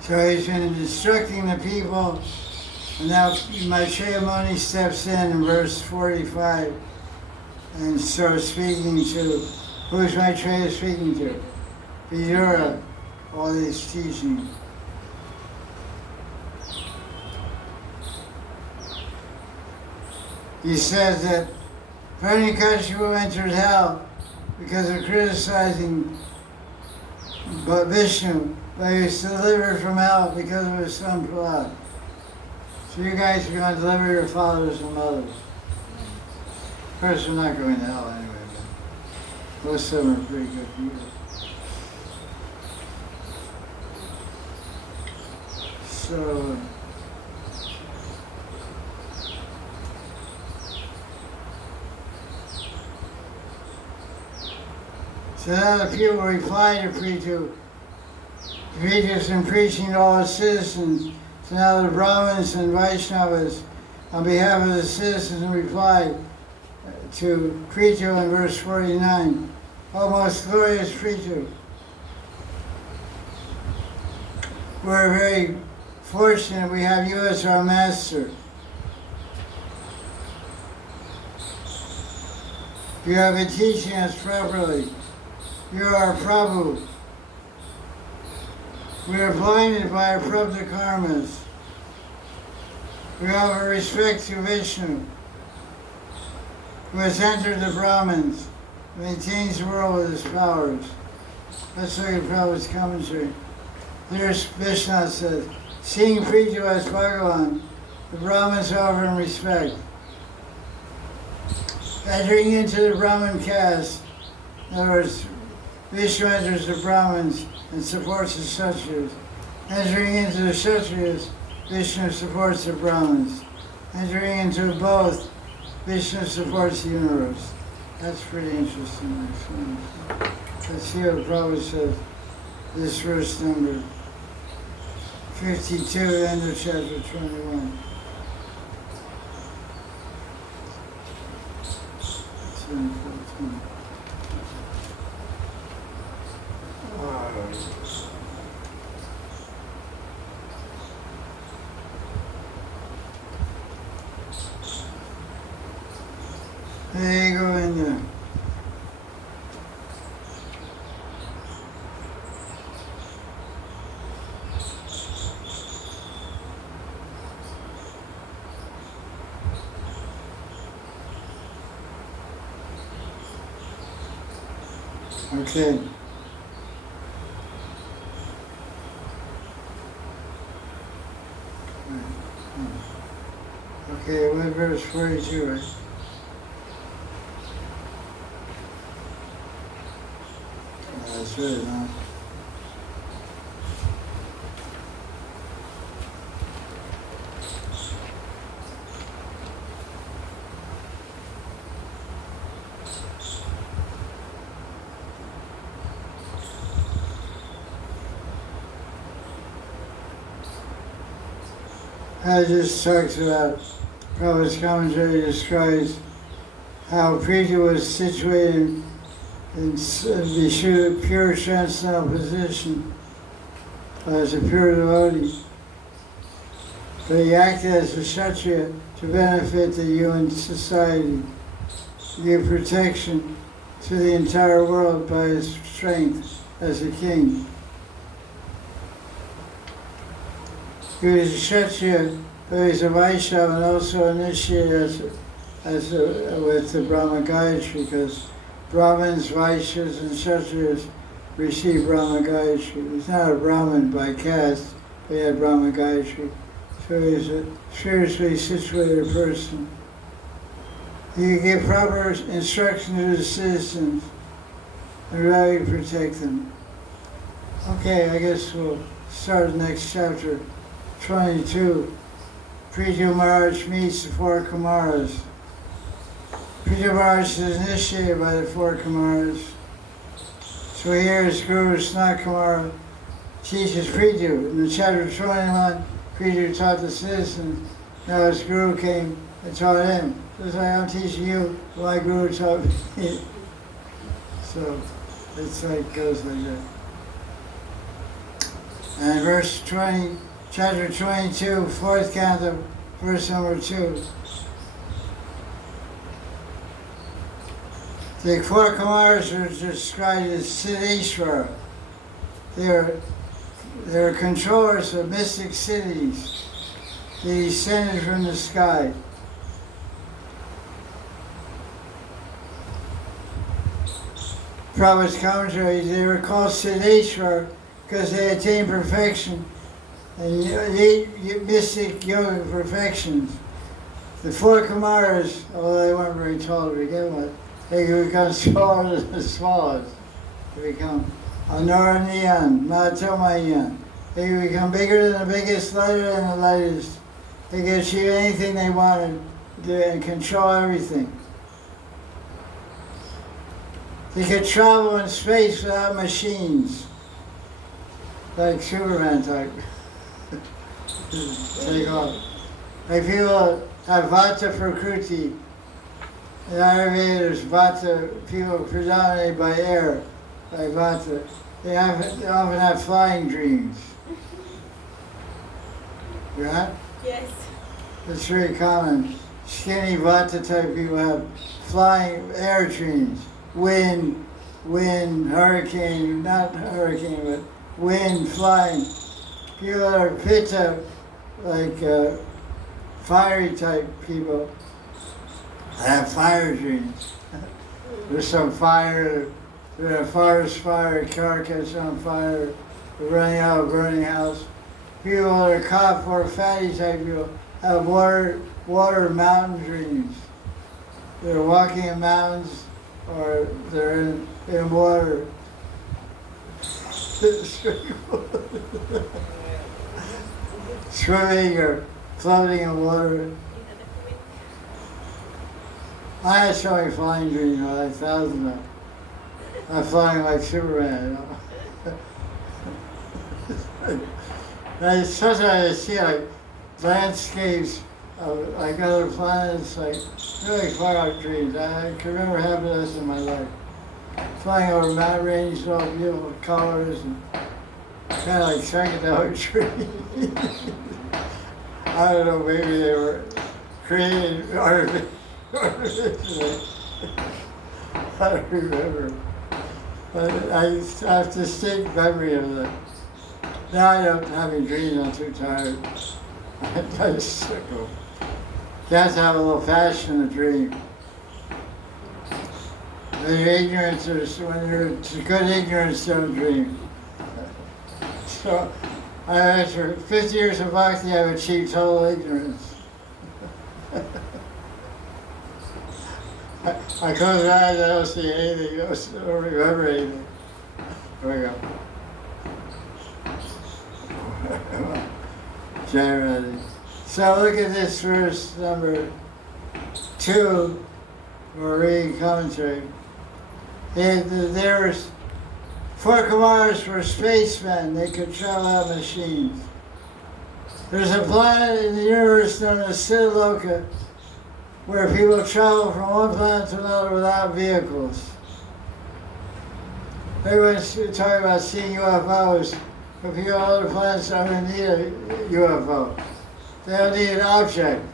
So he's been instructing the people, and now Maitreya Muni steps in verse 45 and starts speaking to, who's Maitreya speaking to? Vidura, all these teachings. He says that Hiranyakashipu entered hell because of criticizing Vishnu, but he was delivered from hell because of his son Prahlad. So you guys are going to deliver your fathers and mothers. Of course, we're not going to hell anyway, but most of them are pretty good people. So now the people reply to Prithu. Prithu has been preaching to all the citizens. So now the Brahmins and Vaishnavas, on behalf of the citizens, reply to Prithu in verse 49. O most glorious Prithu, we're very fortunate we have you as our master. You have been teaching us properly. You are our Prabhu. We are blinded by our prabdha karmas. We offer respect to Vishnu, who has entered the Brahmins, maintains the world with his powers. Let's look at Prabhupada's commentary. There's Vishnu says, seeing Prithu as Bhagavan, the Brahmins offer him respect. Entering into the Brahmin caste, in other words, Vishnu enters the Brahmins and supports the Kshatriyas. Entering into the Kshatriyas, Vishnu supports the Brahmins. Entering into both, Vishnu supports the universe. That's pretty interesting. Let's see what Prabhupada says. This verse number 52, end of chapter 21. It's in 14. There you go in there. Okay. Okay, what verse 42, right? That's right, huh? Just talks about, Prabhupada's commentary describes how Priti was situated in the pure transcendental position as a pure devotee. But he acted as a Kshatriya to benefit the human society, to give protection to the entire world by his strength as a king. He was a Kshatriya, but he was a Vaishnava and also initiated with the Brahma Gayatri, because Brahmins, Vaishyas, and Kshatriyas receive Brahma Gayatri. He's not a Brahmin by caste, but he had Brahma Gayatri. So he's a spiritually situated person. He could give proper instruction to the citizens and really protect them. Okay, I guess we'll start the next chapter. 22. Prithu Maharaj meets the four Kumaras. Prithu Maharaj is initiated by the four Kumaras. So here his Guru Sanat Kumara teaches Prithu. In the chapter 21, Prithu taught the citizens. Now his Guru came and taught him. Just like I'm teaching you, my Guru taught me. So it's like goes like that. And verse 20. Chapter 22, 4th Canto, verse number 2. The four Kumaras are described as Siddheshwara. They're controllers of mystic cities. They descended from the sky. Prabhupada's commentary, they were called Siddheshwara because they attained perfection and mystic yogic perfections. The four Kumaras, although they weren't very tall to begin with, they could become smaller than the smallest. They become Anuraniyan, Matomayan. They could become bigger than the biggest, lighter than the lightest. They could achieve anything they wanted and control everything. They could travel in space without machines, like Superman type. Take off. Like people have Vata Prakruti. In Ayurveda, there's Vata, people predominated by air, by Vata. They often have flying dreams. Right? Yes. It's very common. Skinny Vata type people have flying air dreams. Wind, hurricane, not hurricane, but wind, flying. People that are Pitta, like fiery type people, have fire dreams. There's some fire, there's a forest fire, a car catches on fire, they're running out of a burning house. People that are caught for fatty type people have water mountain dreams. They're walking in mountains or they're in water. Swimming or floating in water. I had so many flying dreams, like thousands of them. I'm flying like Superman, you know. Sometimes I see like landscapes of like other planets, like really far out dreams. I can remember having this in my life. Flying over mountain ranges, all beautiful colors, and kind of like psychedelic trees. I don't know, maybe they were created artificially. I don't remember. But I have distinct memory of that. Now I don't have any dreams, I'm too tired. I just circle. You have to have a little fashion in a dream. When you're ignorant, when you're good ignorance, don't dream. So After 50 years of bhakti, I've achieved total ignorance. I close my eyes, I don't see anything, I don't remember anything. Here we go. Generally. So look at this verse number 2. We're reading commentary. There was 4 Kumars were spacemen. They could travel out machines. There's a planet in the universe known as Siddhaloka, where people travel from one planet to another without vehicles. Everyone's talking about seeing UFOs, but people on other planets don't even need a UFO. They don't need an object.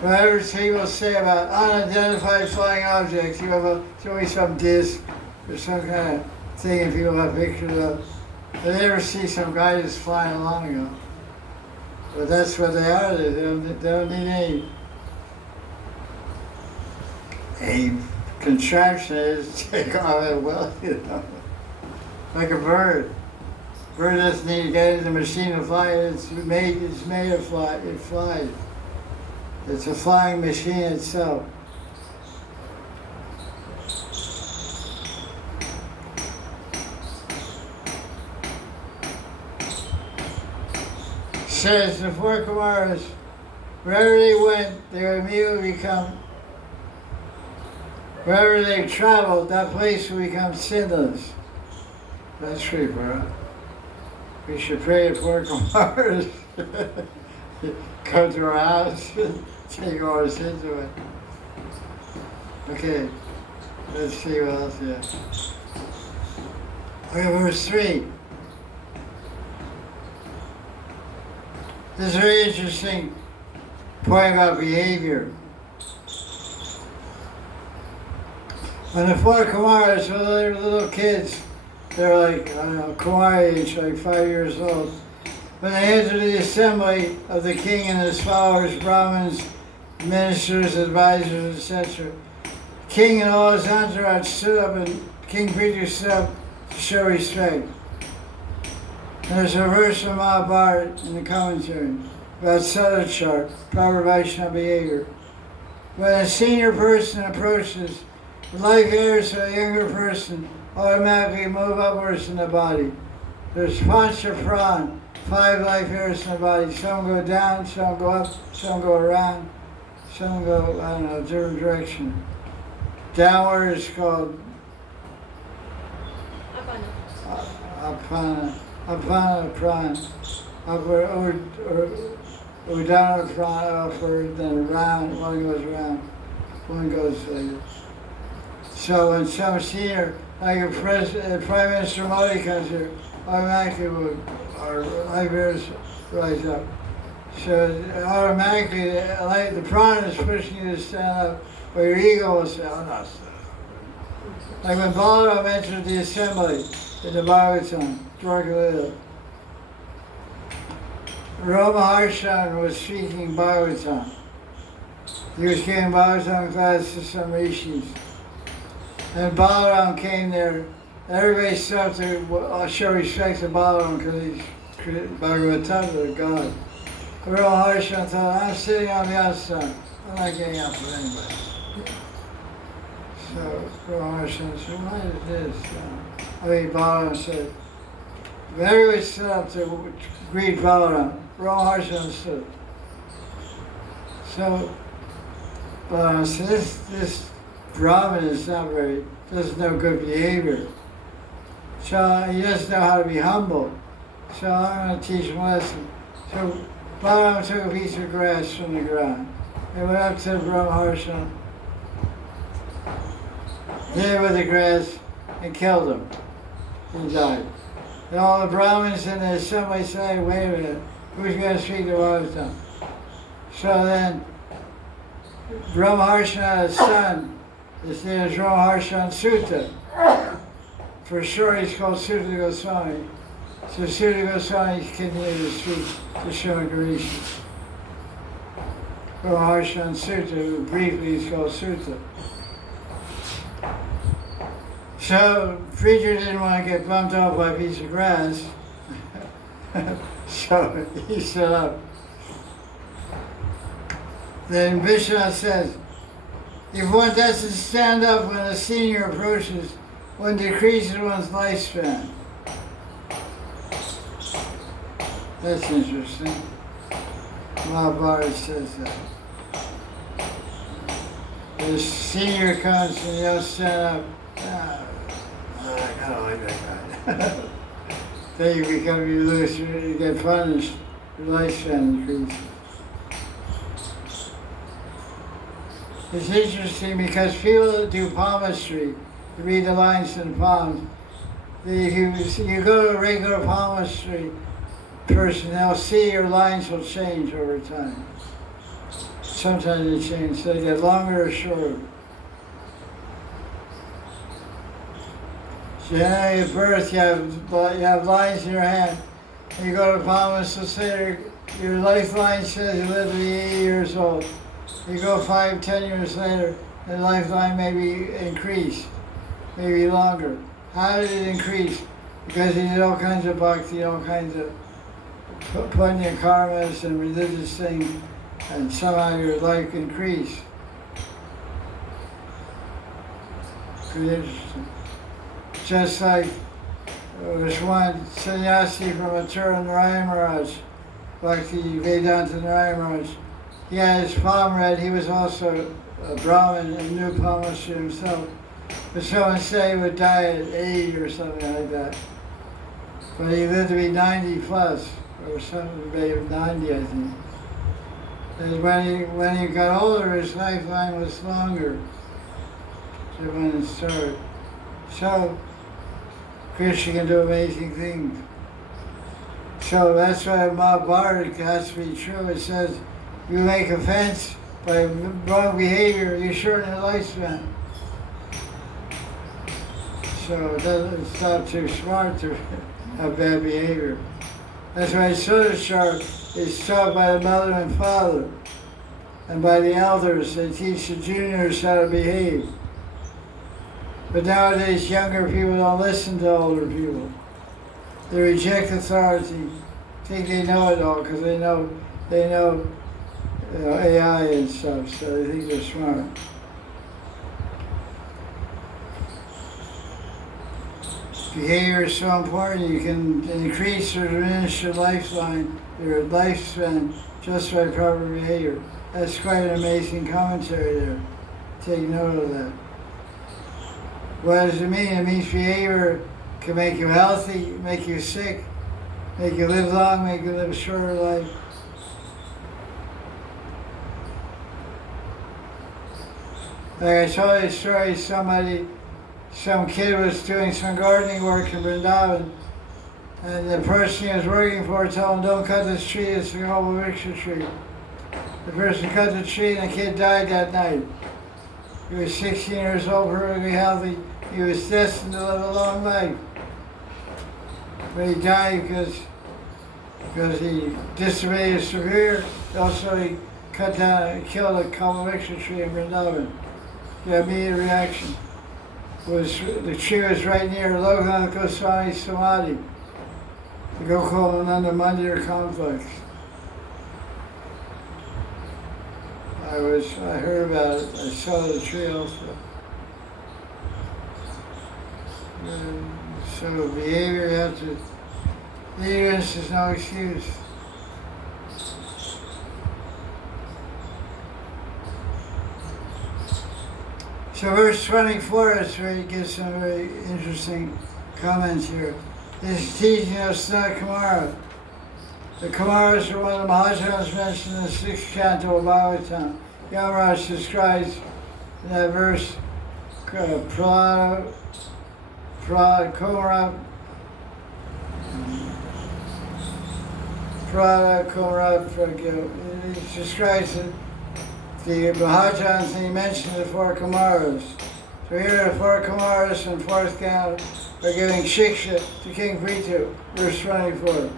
Whatever people say about unidentified flying objects, UFO, it's always some disc or some kind of thing that people have pictures of. But they never see some guy just flying along, you know. But that's what they are. They don't need any contraption is take off at will, you know. Like a bird. Bird doesn't need to get in the machine to fly. It's made to fly. It flies. It's a flying machine itself. Says the 4 Kumars, wherever they went, they would immediately become. Wherever they traveled, that place would become sinless. That's true, bro. We should pray to 4 Kumars. Come to our house and take all our sins away. Okay, let's see what else here. Okay, verse 3. This is a very interesting point about behavior. When the 4 Kumars were little kids, they're like, I don't know, Kumar age, like 5 years old. When they entered the assembly of the king and his followers, Brahmins, ministers, advisors, etc., king and all his entourage stood up and King Prithu stood up to show respect. There's a verse from Mahabharata in the commentary about Sadachar, proper Vaishnava behavior. When a senior person approaches, the life hairs of a younger person automatically move upwards in the body. There's Pancha Pran, 5 life hairs in the body. Some go down, some go up, some go around, some go, I don't know, different direction. Downward is called Apana Pran. Upward, or Udana Pran, upward, then around, one goes around, one goes like this. So when some senior, like a Prime Minister Modi comes here, automatically our life hairs rise up. So automatically, like the prana is pushing you to stand up, but your ego will say, oh no. Like when Balaram entered the assembly in the Bhagavatam, Dwarka Maharaj was speaking Bhagavatam. He was giving Bhagavatam class to some rishis. And Balaram came there. Everybody stopped to show respect to Balaram because he's Bhagavatam, the God. Rama Maharaj told him, I'm sitting on the outside. I'm not getting up with anybody. So Rama Maharaj said, why is this? Balaram said, everybody stood up to greet Balaram. Rama Maharaj stood. So Balaram said, this Brahmin is doesn't know good behavior. So he doesn't know how to be humble. So I'm going to teach him a lesson. So Balaram took a piece of grass from the ground. He went up to Brahma Harshan, hit him with the grass, and killed him. He died. And all the Brahmins in the assembly said, wait a minute, who's going to speak the Bhagavatam? So then Brahma Harshan had a son. His name is Brahma Harshan Sutta. For sure he's called Sutta Goswami. So Sutta Goswami continued to speak to Srimad Bhagavatam. Brahma Harshan Sutta, who briefly is called Sutta. So preacher didn't want to get bumped off by a piece of grass. So he stood up. Then Vishnu says, if one doesn't stand up when a senior approaches, one decreases one's lifespan. That's interesting. Maharaj says that. The senior comes and you don't stand up. I don't like that guy. Then you become, you lose, you get punished, your lifespan increases. It's interesting because people that do palmistry, you read the lines in the palms, you go to a regular palmistry person, they'll see your lines will change over time. Sometimes they change, so they get longer or shorter. So at birth, you have lines in your hand, and you go to palmist, so say your lifeline says you live to be 80 years old. You go 5, 10 years later, the lifeline may be increased, maybe longer. How did it increase? Because you did all kinds of bhakti, all kinds of punya karmas and religious things, and somehow your life increased. Pretty interesting. Just like there was one sannyasi from Mathura, Narayan Maharaj, Bhakti Vedanta Narayan Maharaj. He had his palm read. He was also a Brahmin and knew palmistry himself. But someone said he would die at 80 or something like that. But he lived to be 90 plus, or something, maybe 90, I think. And when he got older, his lifeline was longer. So when it started. So Krishna can do amazing things. So that's why Mahabharata has to be true. It says, you make offense by wrong behavior, you shorten your lifespan. So it's not too smart to have bad behavior. That's why Sudashar is taught by the mother and father, and by the elders. They teach the juniors how to behave. But nowadays, younger people don't listen to older people. They reject authority, think they know it all because they know AI and stuff, so they think they're smart. Behavior is so important. You can increase or diminish your lifespan just by proper behavior. That's quite an amazing commentary there. Take note of that. What does it mean? It means behavior can make you healthy, make you sick, make you live long, make you live a shorter life. Like I told you a story, some kid was doing some gardening work in Vrindavan, and the person he was working for told him, don't cut this tree, it's a Gopal tree. The person cut the tree and the kid died that night. He was 16 years old, perfectly healthy. He was destined to live a long life. But he died because he disobeyed his superior. Also, he cut down and killed a Gopal tree in Vrindavan. He had immediate reaction. The tree was right near Lokanath Goswami's Samadhi, the Gokulananda Mandir complex. I heard about it. I saw the tree also. So behavior, you have to. Ignorance is no excuse. So verse 24 is where he gives some very interesting comments here. This is teaching us not Kumara. The Kumaras are one of the Mahajans mentioned in the 6th Canto of Bhagavatam. Yamaraj describes in that verse, Kumara, he describes it. The Mahajans, and he mentioned the 4 Kumaras. So here the 4 Kumaras and 4th Canto are giving shiksha to King Prithu, verse 24.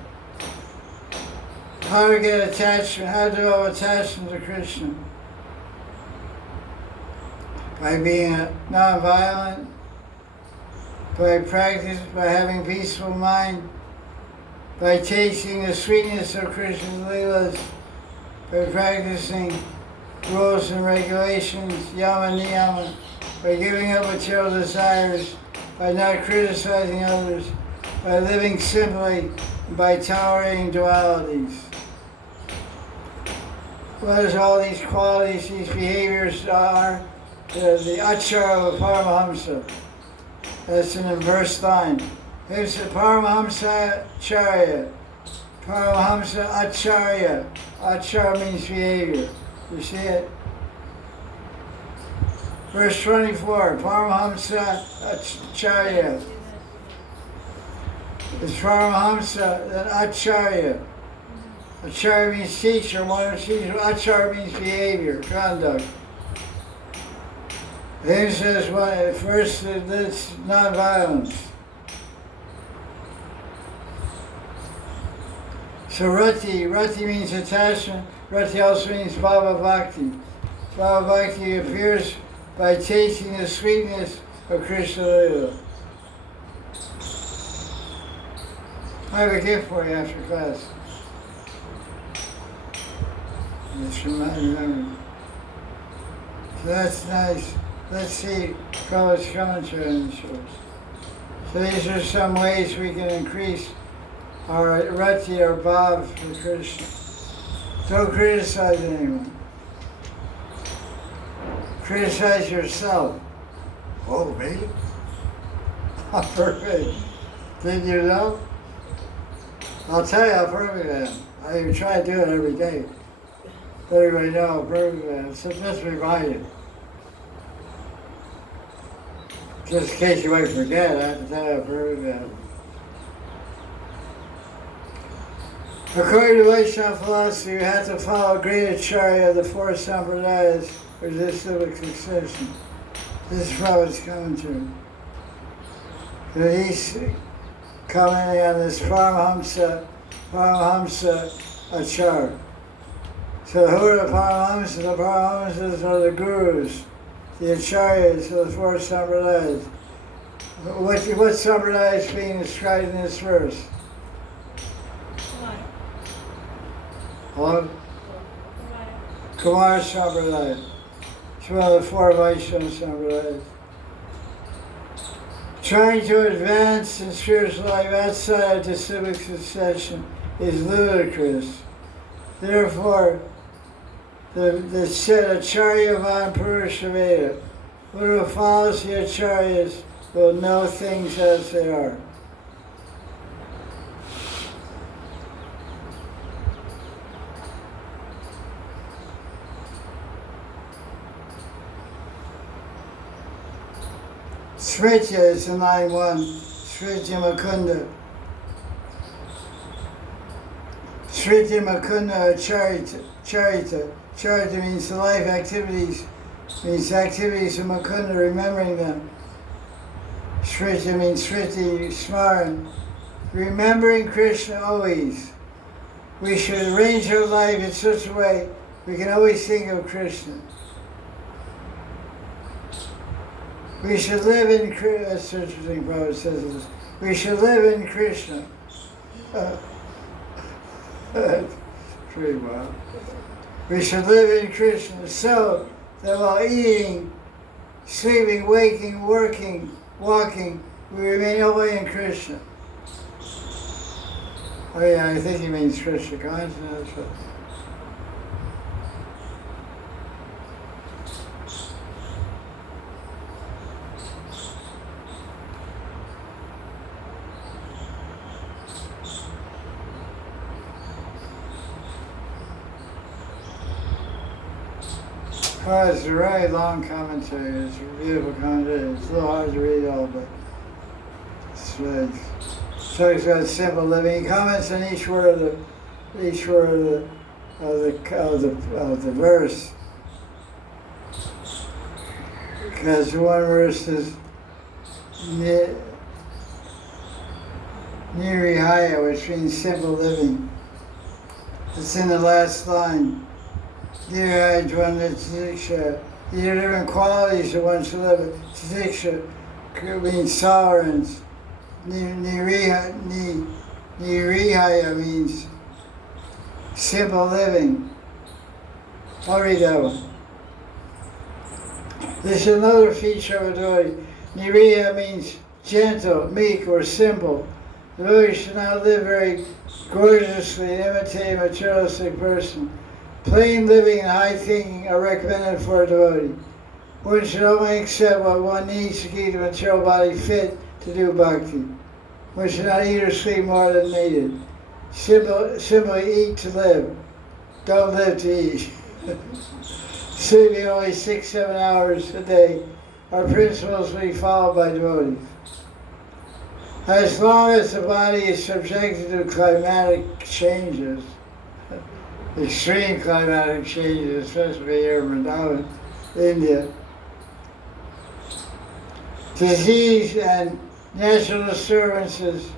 How to get attachment, how to develop attachment to Krishna. By being non-violent, by practice, by having peaceful mind, by tasting the sweetness of Krishna's Leelas, by practicing rules and regulations, yama niyama, by giving up material desires, by not criticizing others, by living simply, and by tolerating dualities. What is all these qualities, these behaviors are? The achara of a Paramahamsa. That's in the verse line. There's the Paramahamsa Acharya. Paramahamsa Acharya. Achara means behavior. You see it? Verse 24, Paramahamsa Acharya. It's Paramahamsa, then Acharya. Acharya means teacher, one teacher. Acharya means behavior, conduct. Then it says, first, it's non-violence. So rati means attachment. Rati also means Baba Bhakti. Baba Bhakti appears by tasting the sweetness of Krishna Lila. I have a gift for you after class. Just remember. So that's nice. Let's see Prabhupada's commentary on the source. So these are some ways we can increase our rati, our bhav for Krishna. Don't criticize anyone. Criticize yourself. Oh, me? I'm perfect. Did you know? I'll tell you how perfect I am. I try to do it every day. Let everybody know how perfect I am. So just remind you. Just in case you might forget, I have to tell you how perfect I am. According to Vaishnava philosophy, you have to follow great acharya of the four sampradayas, or this civic succession. This is Prabhupada's commentary. So he's commenting on this Paramahamsa Acharya. So who are the Paramahamsas? The Paramahamsas are the gurus, the acharyas of the four sampradayas. What sampradaya is being described in this verse? Hello? Kumar Sampradaya. It's one of the four Vaishnava Sampradayas. Trying to advance in spiritual life outside of the civic succession is ludicrous. Therefore, the said Acharya Van Purusha Veda, who follows the Acharyas will know things as they are. Smritya is in line 1, Smritya Mukunda. Smritya Mukunda Charita. Charita means the life activities, means activities of Mukunda, remembering them. Smritya means Smriti, Smaran. Remembering Krishna always. We should arrange our life in such a way we can always think of Krishna. We should live in Krishna. That's interesting, Prabhupada says this. We should live in Krishna. That's pretty wild. We should live in Krishna so that while eating, sleeping, waking, working, walking, we remain only in Krishna. Oh yeah, I think he means Krishna consciousness. Oh, it's a very long commentary. It's a beautiful commentary. It's a little hard to read all, but it's really, so he's got simple living. He comments on each word of the verse. Because one verse is Nirihaya, which means simple living. It's in the last line. Nirihaya Dvanda Tidiksha. These are different qualities of one should live. Tidiksha means tolerance. Nirihaya means simple living. Haridava. This is another feature of a devotee. Niriya means gentle, meek, or simple. The devotee should not live very gorgeously and imitate a materialistic person. Plain living and high thinking are recommended for a devotee. One should only accept what one needs to keep the material body fit to do bhakti. One should not eat or sleep more than needed. Simply eat to live. Don't live to eat. Sleeping only 6-7 hours a day are principles to be followed by devotees. As long as the body is subjected to climatic changes, extreme climatic changes, especially here in Madan, India, disease and natural disturbances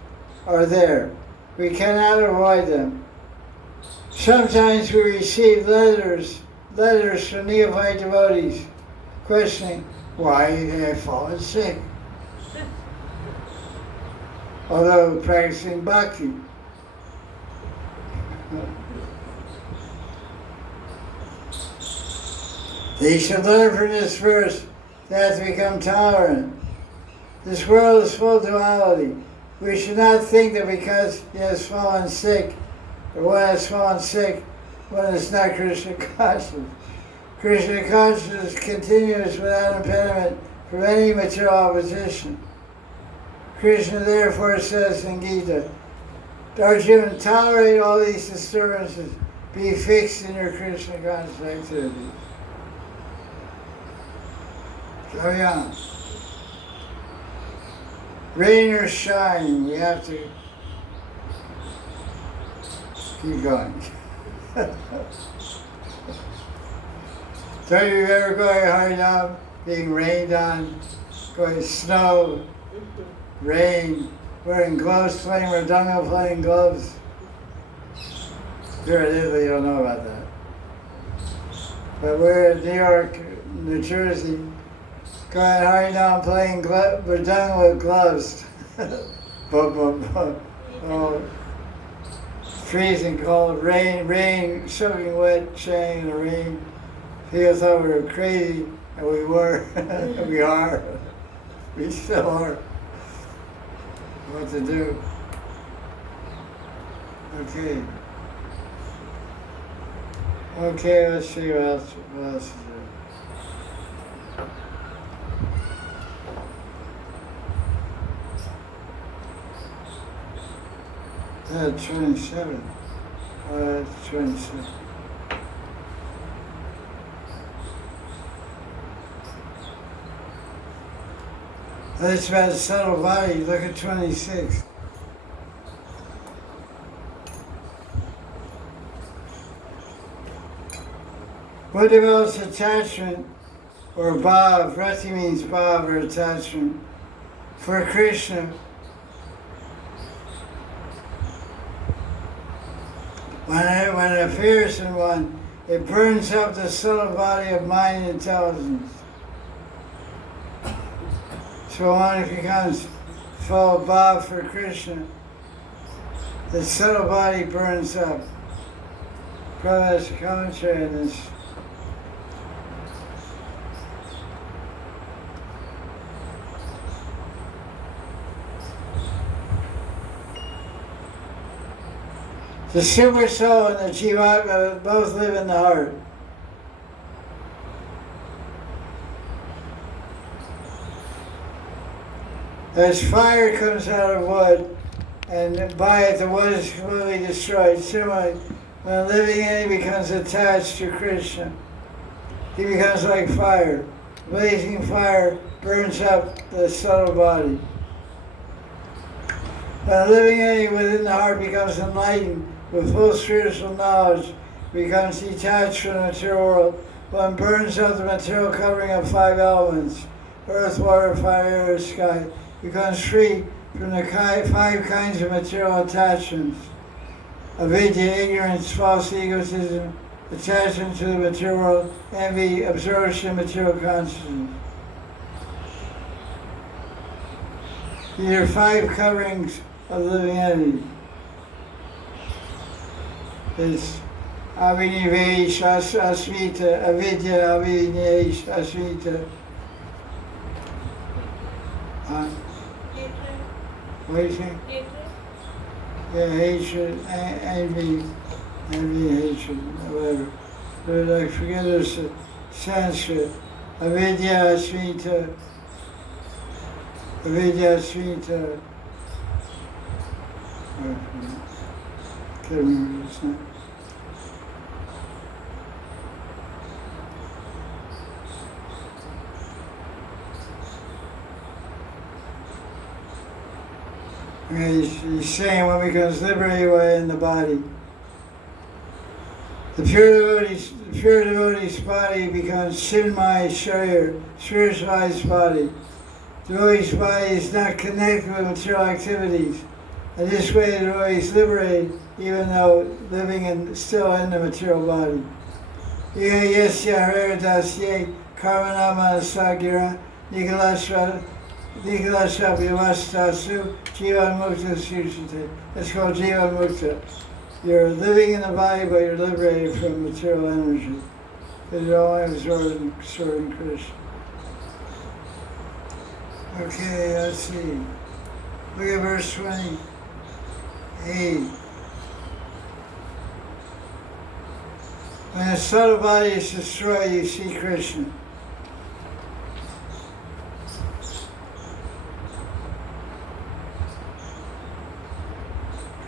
are there. We cannot avoid them. Sometimes we receive letters from neophyte devotees questioning why they have fallen sick, although practicing bhakti. They should learn from this verse that to become tolerant. This world is full of duality. We should not think that because he has fallen sick, or one has fallen sick, one is not Krishna conscious. Krishna consciousness continues without impediment from any material opposition. Krishna therefore says in Gita, Arjuna, tolerate all these disturbances, be fixed in your Krishna conscious activity. Carry on. Rain or shine, we have to keep going. So you've ever going hard down, being rained on, going snow, rain, wearing gloves, playing Mridanga, playing gloves. Here in Italy, you don't know about that. But we're in New York, New Jersey, going hard down, playing Mridanga with gloves. Boom, boom, boom. Oh, freezing cold, rain, soaking wet, shining in the rain. People thought we were crazy, and we were. We are. We still are. What to do? Okay. Okay, let's see what else is there. 27. That's 27. That's about a subtle body. Look at 26. What develops attachment or bhav? Rati means bhav or attachment for Krishna. When it appears in one, it burns up the subtle body of mind and intelligence. So when it becomes full of bhav for Krishna, the subtle body burns up. Prabhupada's commentary on this. The super soul and the jivatma both live in the heart. As fire comes out of wood, and by it the wood is completely destroyed, similarly, when a living entity becomes attached to Krishna, he becomes like fire. Blazing fire burns up the subtle body. When a living entity within the heart becomes enlightened with full spiritual knowledge, becomes detached from the material world, one burns up the material covering of 5 elements, earth, water, fire, air, sky, becomes free from the 5 kinds of material attachments: avidya, ignorance, false egotism, attachment to the material world, envy, absorption, material consciousness. These are 5 coverings of the living entity. It's Avinivesh Asvita, Avidya Avinivesh Asvita. Hatred. What do you think? Hatred. Yeah, hatred, envy, hatred, whatever. But I forget it's Sanskrit. Avidya Asvita. Avidya Asvita. Can't remember his name. He's saying one becomes liberated in the body. The pure devotee's body becomes Chinmaya Sharir, spiritualized body. The devotee's body is not connected with material activities. And this way the devotee is liberated, even though still in the material body. Yesya Haridasye Karmanama Sagira Nikalasha Vyavastasu Jivan Mukta Sushite. It's called Jivan Mukta. You're living in the body, but you're liberated from material energy. Because you're only absorbing Krishna. Okay, let's see. Look at verse 28. When the subtle body is destroyed, you see Krishna.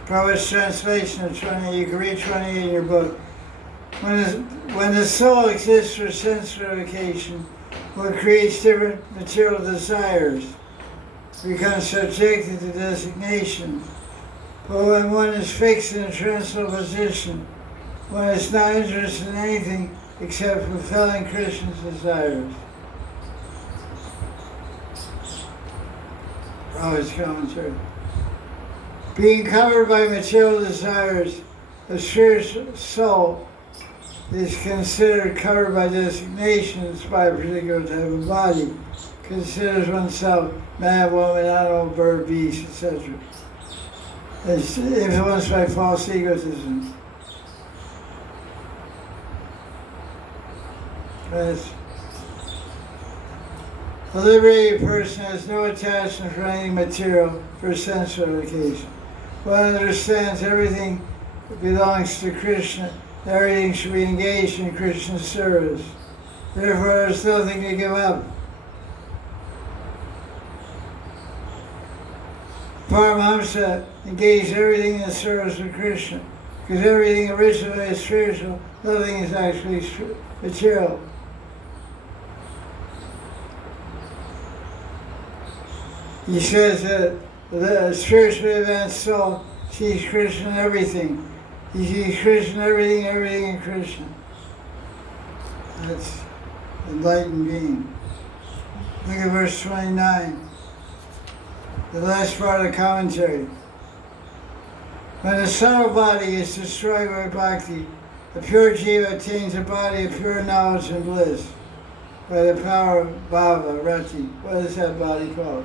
Prabhupada's translation of 28, you can read 28 in your book. When the soul exists for sense gratification, what creates different material desires, becomes subjected to designation. But when one is fixed in a transcendental position, one is not interested in anything except fulfilling Krishna's desires. Prabhupada's commentary. Being covered by material desires, a spiritual soul is considered covered by designations by a particular type of body, considers oneself man, woman, animal, bird, beast, etc. It's influenced by false egotism. Yes. A liberated person has no attachment for anything material for sense gratification. One understands everything belongs to Krishna. Everything should be engaged in Krishna's service. Therefore, there's nothing to give up. Paramahamsa engaged everything in the service of Krishna, because everything originally is spiritual, nothing is actually material. He says that the spiritually advanced soul sees Krishna in everything. He sees Krishna in everything, everything in Krishna. That's enlightened being. Look at verse 29. The last part of the commentary. When the subtle body is destroyed by bhakti, the pure jiva attains a body of pure knowledge and bliss by the power of bhava, rati. What is that body called?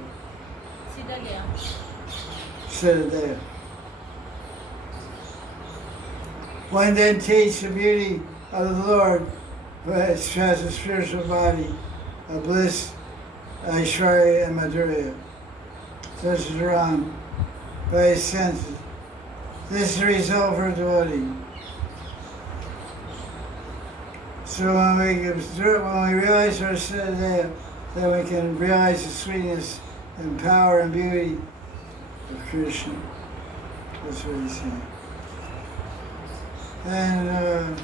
Siddhaya. One then tastes the beauty of the Lord, who has a spiritual body, a bliss, Aishwarya and Madhurya. Such is wrong by his senses. This is the result for a devotee. So when we realize our Siddhaya, then we can realize the sweetness and power and beauty of Krishna. That's what he's saying. And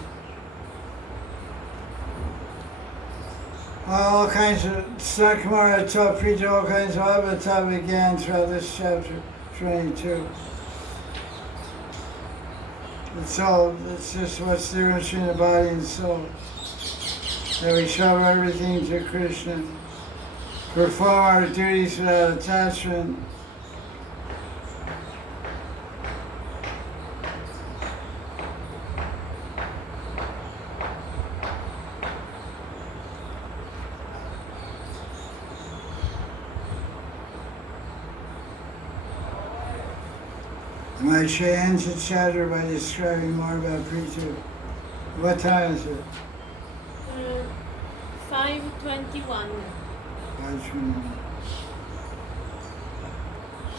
all kinds of Sakamara taught, preach all kinds of Abhatava again throughout this chapter 22. It's just what's the difference between the body and soul. That we show everything to Krishna, perform our duties without attachment. Maharaj ends the chapter by describing more about Prithu. What time is it? 5:21. 5:21.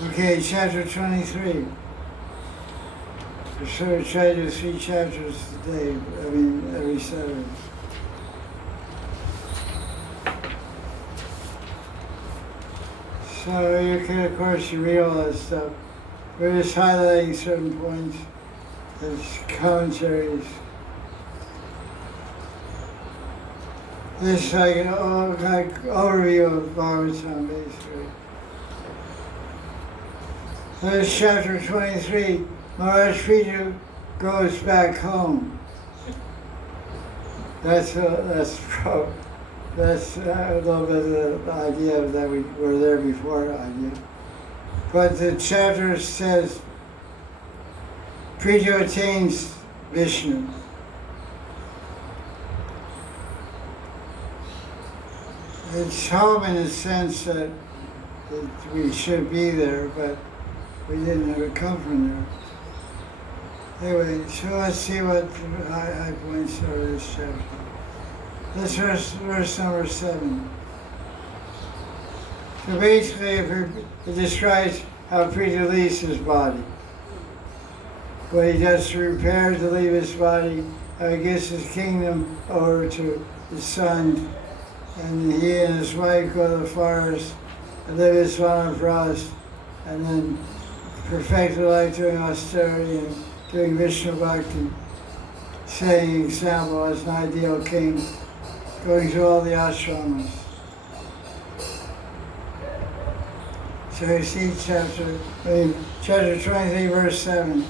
Okay, chapter 23. We sort of try to do 3 chapters a day, every Saturday. So you can, of course, you read all that stuff. We're just highlighting certain points as commentaries. This is like an overview of Bhagavatam, basically. There's chapter 23. Maharaj Prithu goes back home. That's a little bit of the idea that we were there before idea. But the chapter says Prithu attains Vishnu. It's home in the sense that we should be there, but we didn't ever come from there. Anyway, so let's see what high points are of this chapter. This verse number 7. So basically, it describes how Prithu leaves his body. What he does to prepare to leave his body, how he gives his kingdom over to his son, and he and his wife go to the forest and live his Vanapras, and then perfect their life doing austerity and doing Vishnu Bhakti, setting an example as an ideal king, going through all the ashramas. So you see chapter 23, verse 7.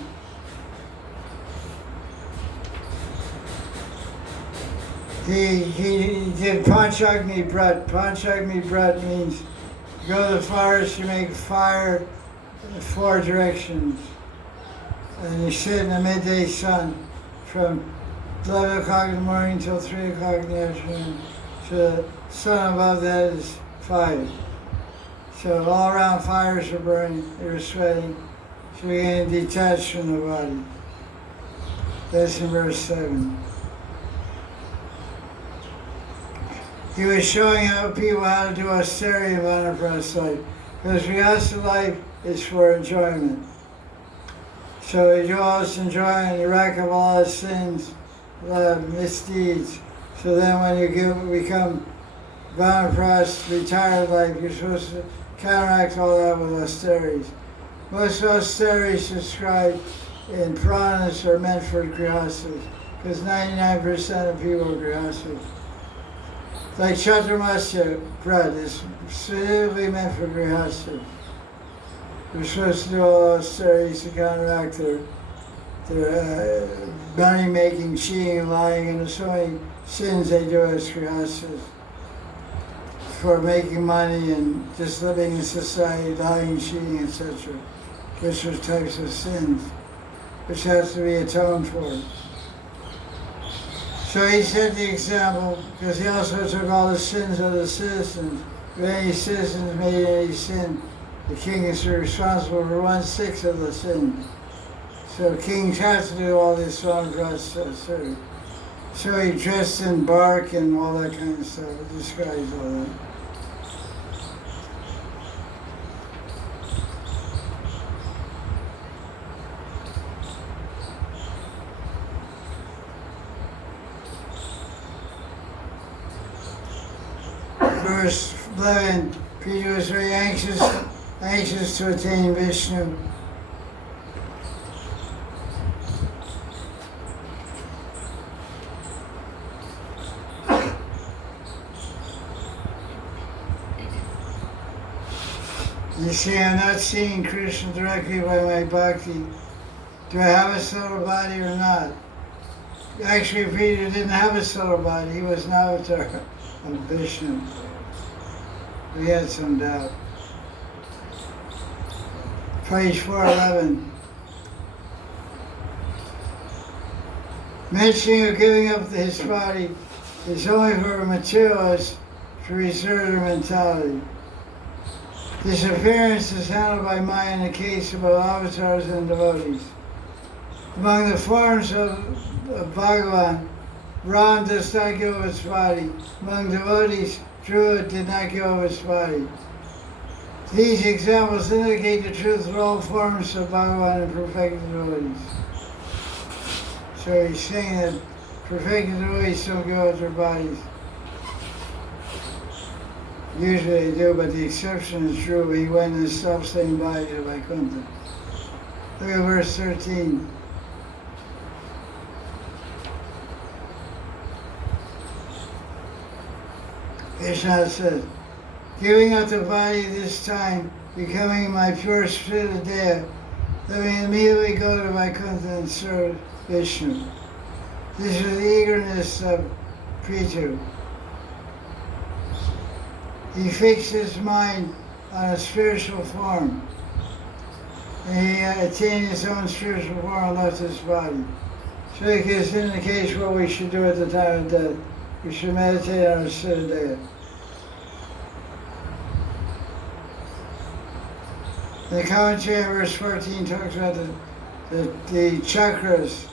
He did Panchagni Brat. Panchagni Brat means you go to the forest, you make fire in 4 directions. And you sit in the midday sun from 11 o'clock in the morning till 3 o'clock in the afternoon. So the sun above that is 5. So all around fires are burning, you're sweating, so you're getting detached from the body. That's in verse 7. He was showing people how to do austerity of Vanapras life. Because Grihastha life is for enjoyment. So you do all this enjoyment, you rack up all the sins, misdeeds. So then when you become Vanapras, retired life, you're supposed to counteract all that with austerities. Most austerities described in Puranas are meant for Grihasthas, because 99% of people are Grihasthas. Like Chaturmasya Brat is specifically meant for Grihasthas. We're supposed to do all austerities to counteract their money-making, cheating, lying, and so many sins they do as Grihasthas for making money and just living in society, lying, cheating, etc. Which are types of sins, which has to be atoned for. So he set the example, because he also took all the sins of the citizens. If any citizens made any sin, the king is responsible for 1/6 of the sin. So kings have to do all this Vanapras. So he dressed in bark and all that kind of stuff. It describes all that. Verse 11, Prithu was very anxious to attain Vishnu. You see, I'm not seeing Krishna directly by my bhakti. Do I have a subtle body or not? Actually, Prithu didn't have a subtle body. He was an avatar of Vishnu. We had some doubt. Page 411. Mentioning of giving up his body is only for materialists to reserve their mentality. This appearance is handled by Maya in the case of both avatars and devotees. Among the forms of Bhagavan, Ram does not give up its body. Among devotees, Dhruva did not give up its body. These examples indicate the truth of all forms of Bhagavan and perfected devotees. So he's saying that perfected devotees don't give up their bodies. Usually they do, but the exception is true. He went in the self-same body to Vaikuntha. Look at verse 13. Krishna says, giving up the body this time, becoming my pure spirit of Dea, let me immediately go to Vaikuntha and serve Vishnu. This is the eagerness of Prithu. He fixed his mind on a spiritual form, and he attained his own spiritual form and left his body. So this indicates what we should do at the time of death. We should meditate on our Siddha. The commentary in verse 14 talks about the chakras.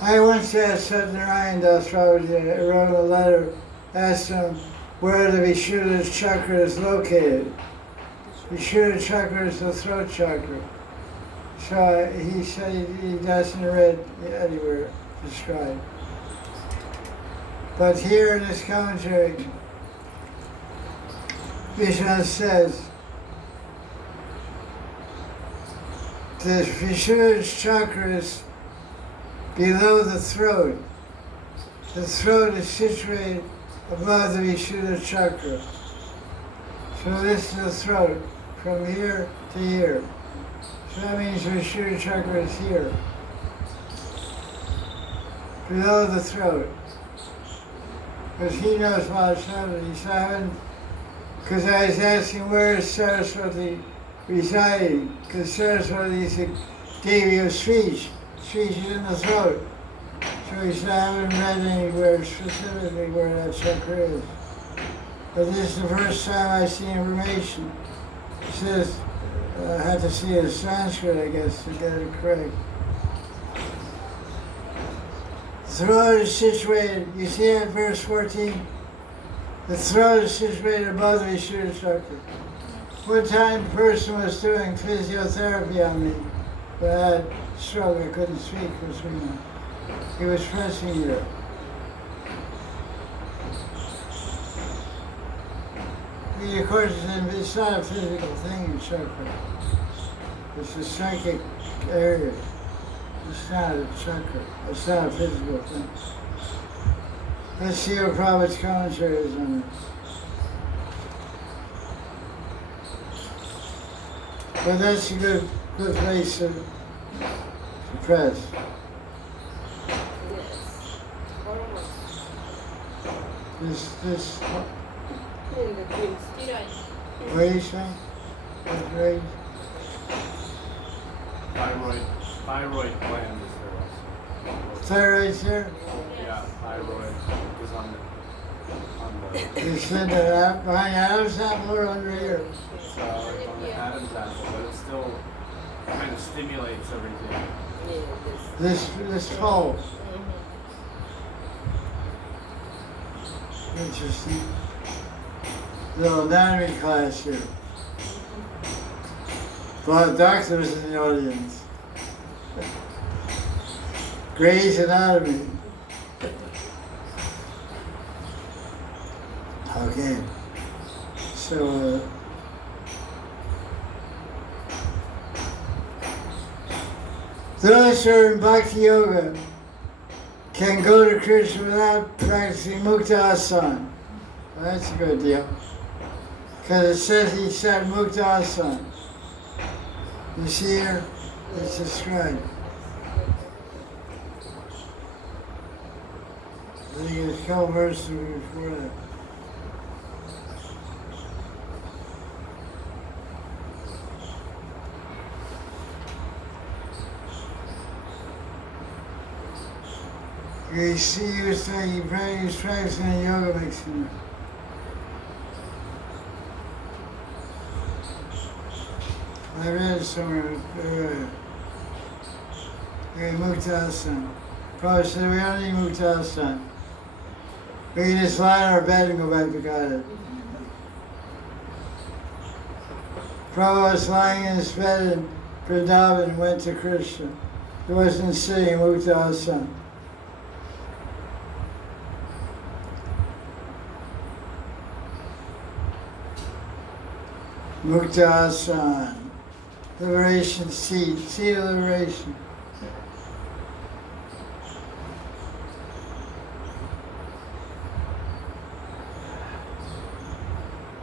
I once asked Satyanarayana Das Babaji, I wrote a letter, asked him where the Vishuddha chakra is located. Vishuddha chakra is the throat chakra. So he said he doesn't read anywhere described. But here in this commentary, Vishnu says, the Vishuddha chakra is below the throat. The throat is situated above the Vishuddha chakra. So this is the throat, from here to here. So that means the Vishuddha chakra is here, below the throat. Because he knows Mahasabha, he's having, because I was asking where is Saraswati residing, because Saraswati is the Devi of speech. Speech is in the throat. So he said, I haven't read anywhere specifically where that chakra is. But this is the first time I see information. It says, I had to see it in Sanskrit, I guess, to get it correct. The throat is situated, you see that verse 14? The throat is situated above the Vishuddha chakra. One time a person was doing physiotherapy on me, but I had stroke, I couldn't speak because he was pressing here. I mean, of course, it's not a physical thing in chakra. It's a psychic area. It's not a chakra. It's not a physical thing. Let's see what Prabhupada's commentary is on this. But that's a good place to press. This. What are you saying? What's right? Thyroid gland is there also. Thyroid's there? Yeah, thyroid is on the You said that behind Adam's apple or under here? it's on the Adam's apple, but it still kind of stimulates everything. This pole. Interesting. Little anatomy class here. A lot of doctors in the audience. Gray's Anatomy. Okay. So, those who are in Bhakti Yoga can go to Krishna without practicing Mukta Asana. Well, that's a good deal. Because it says he said Mukta Asana. You see here? It's described. I think it's a couple verses before that. He was practicing a yoga mixing. I read it somewhere. Muktasana. Prabhupada said we don't need Muktasana. We can just lie in our bed and go back to God. Prabhupada was lying in his bed in Vrindavan and went to Krishna. He wasn't sitting Muktasana. Muktasana. Liberation seat of liberation.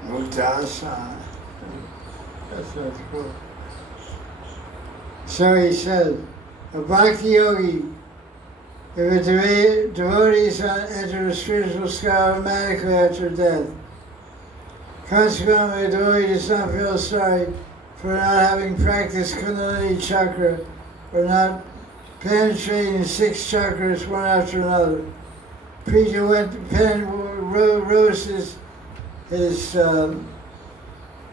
Muktasana. That's cool. So he said, a bhakti yogi, if a devotees enter the spiritual sky automatically after death. Consequently, a devotee does not feel sorry for not having practiced Kundalini chakra or not penetrating the 6 chakras one after another. Preacher rose his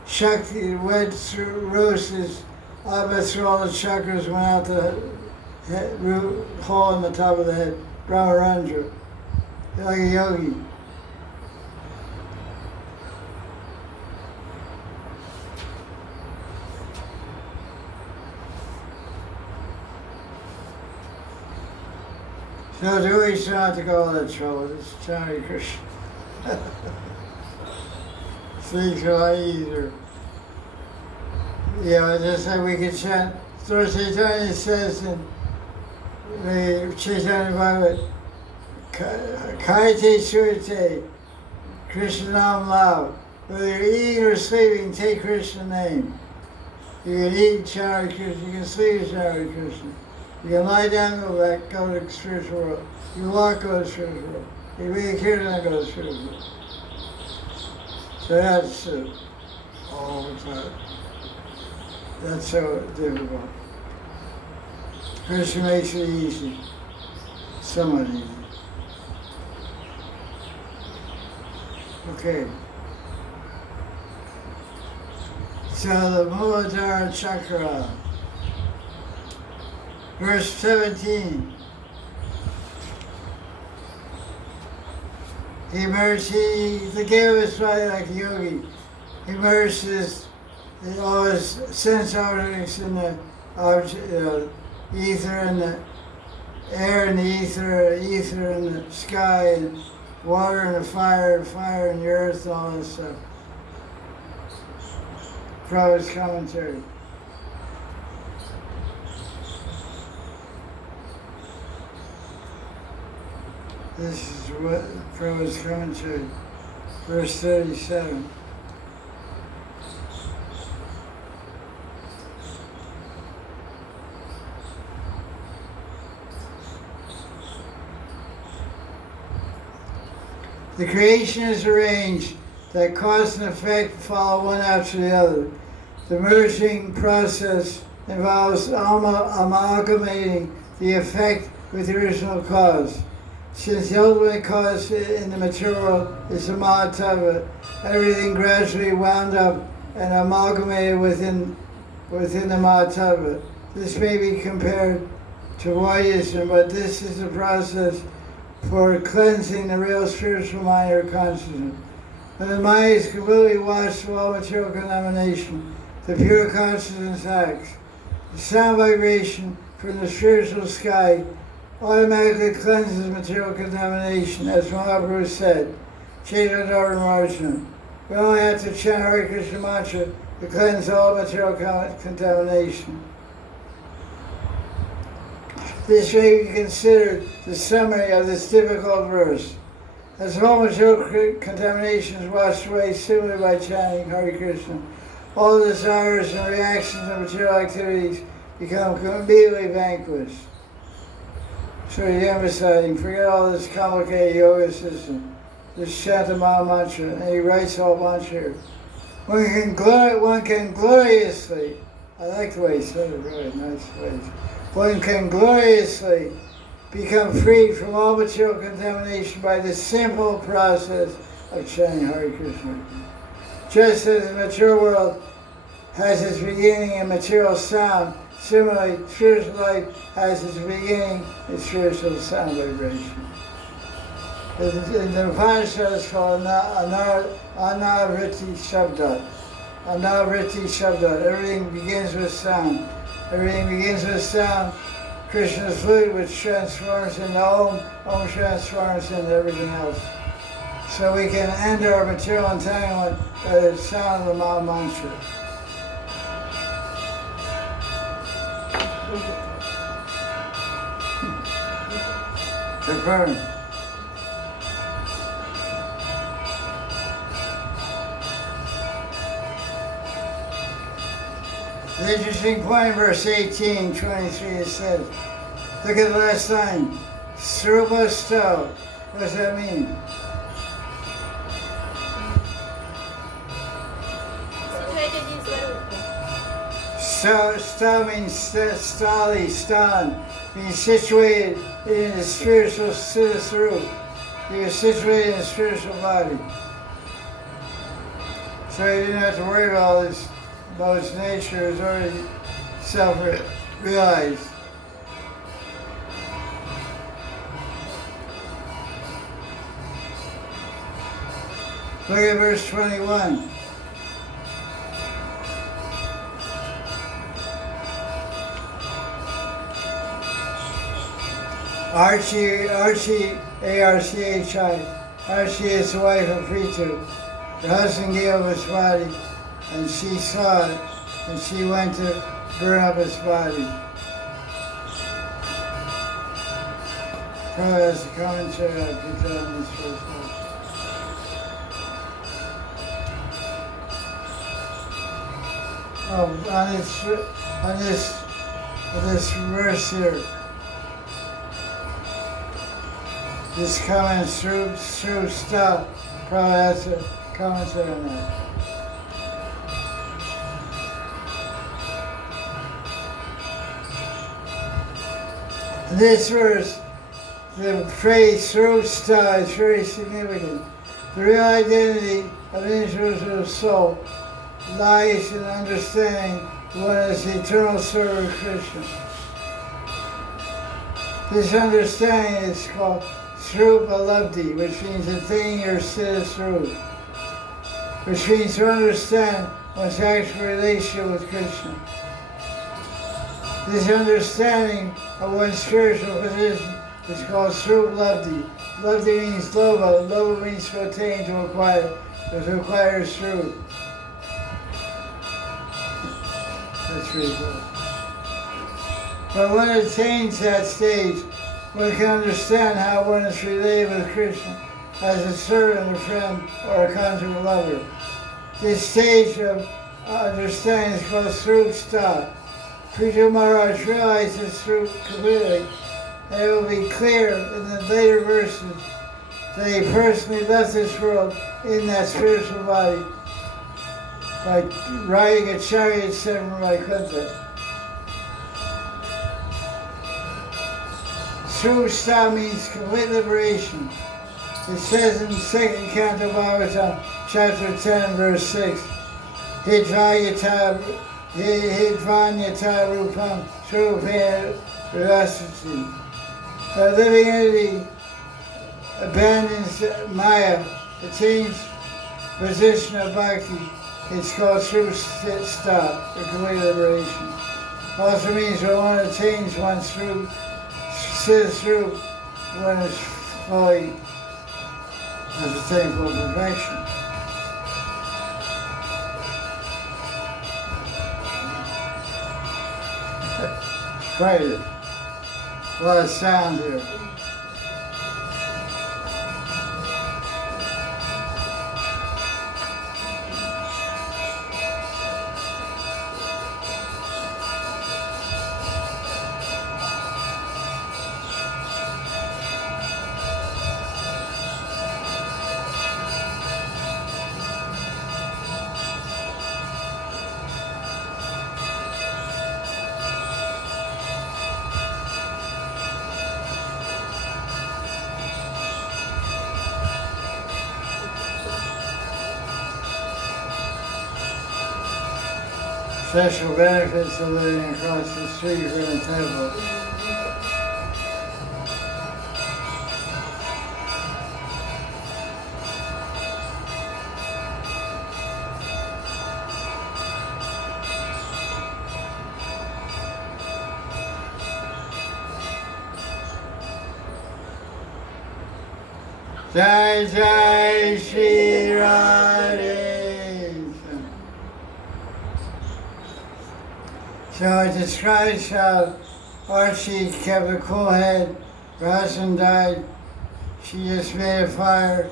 Shakti went through roses, but through all the chakras, went out the hole in the top of the head, Brahmarandra, like a yogi. So devotees don't have to go all that trouble. It's Hare Krishna. Things are a lot easier. Just like we can chant. Lord Chaitanya says in the Chaitanya Bhagavatam, Kaite Surte, Krishna Nam Lao. Whether you're eating or sleeping, take Krishna name. You can eat, chant Hare Krishna. You can sleep, chant Hare Krishna. You can lie down, go back, go to the spiritual world. You walk, go to the spiritual world. You read a kirtan, go to the spiritual world. So that's all the time. That's so difficult. Krishna makes it easy, somewhat easy. Okay. So the Muladhara Chakra, verse 17. He immerses, the Gita is probably like a yogi. He immerses all his sense objects in the ether and the air and the ether and the sky and water and the fire and the earth and all this stuff. Prabhupada's commentary. This is what Prabhupada's commentary, verse 37. The creation is arranged that cause and effect follow one after the other. The merging process involves amalgamating the effect with the original cause. Since the ultimate cause in the material is the Mahatava, everything gradually wound up and amalgamated within the Mahatava. This may be compared to Vaidism, but this is the process for cleansing the real spiritual mind or consciousness. When the mind is completely washed of all material contamination, the pure consciousness acts. The sound vibration from the spiritual sky automatically cleanses material contamination, as Mahaprabhu said, Chaitanya Marjana. We only have to chant Hare Krishna mantra to cleanse all material contamination. This may be considered the summary of this difficult verse. As all material contamination is washed away simply by chanting Hare Krishna, all desires and reactions of material activities become completely vanquished. So he's emphasizing, forget all this complicated yoga system. Just chant the Maha mantra, and he writes all mantra here. One can gloriously, I like the way he said it, really nice ways. One can gloriously become freed from all material contamination by the simple process of chanting Hare Krishna. Just as the material world has its beginning in material sound, similarly, spiritual life has its beginning in spiritual sound vibration. In the Upanishad, it's called Anavriti Shabda. Anavriti Shabda. Everything begins with sound. Everything begins with sound. Krishna's flute, which transforms into Om. Om transforms into everything else. So we can end our material entanglement by the sound of the Maha Mantra. Confirm. The interesting point in verse 18, 23, it says, look at the last line, Srupa Sto. What does that mean? Situated in Swarupa. Sto means stali, stan, means situated in the spiritual Siddha. You're situated in a spiritual body. So you didn't have to worry about all this. About its nature is already self-realized. Look at verse 21. Archie, A-R-C-H-I. Archie is the wife of Prithu. Her husband gave up his body, and she saw it, and she went to burn up his body. Probably has a commentary I picked up on this first one. Oh, on this verse here, this comment through stuff, probably has a commentary on that. This verse, the phrase Sruvsta is very significant. The real identity of an individual soul lies in understanding one is the eternal server of Krishna. This understanding is called Srupa Labdhi, which means attaining your Siddha Srup, which means to understand one's actual relationship with Krishna. This understanding of one's spiritual position is called Srup Labdhi. Labdhi means Loba. Loba means to attain, to acquire. To acquire Srup. That's really cool. But when it attains that stage, one can understand how one is related with Krishna as a servant, a friend, or a conjugal lover. This stage of understanding is called Sruvsta. Prithu Maharaj realized this truth completely, and it will be clear in the later verses that he personally left this world in that spiritual body by riding a chariot set from Vaikuntha. Sruvsta means complete liberation. It says in the second Canto Bhagavatam, chapter 10, verse 6, Hidvanyata Rupam Srupena Vyasati. A living entity abandons Maya, attains position of bhakti. It's called Sruvsta, or complete liberation. Also means when one attains one's Siddha, one is fully has attained full perfection. Quite a lot of sound here. special benefits of living across the street from the temple. Jai Jai Shri Radhe. So it describes how Archie kept a cool head. Her husband died. She just made a fire,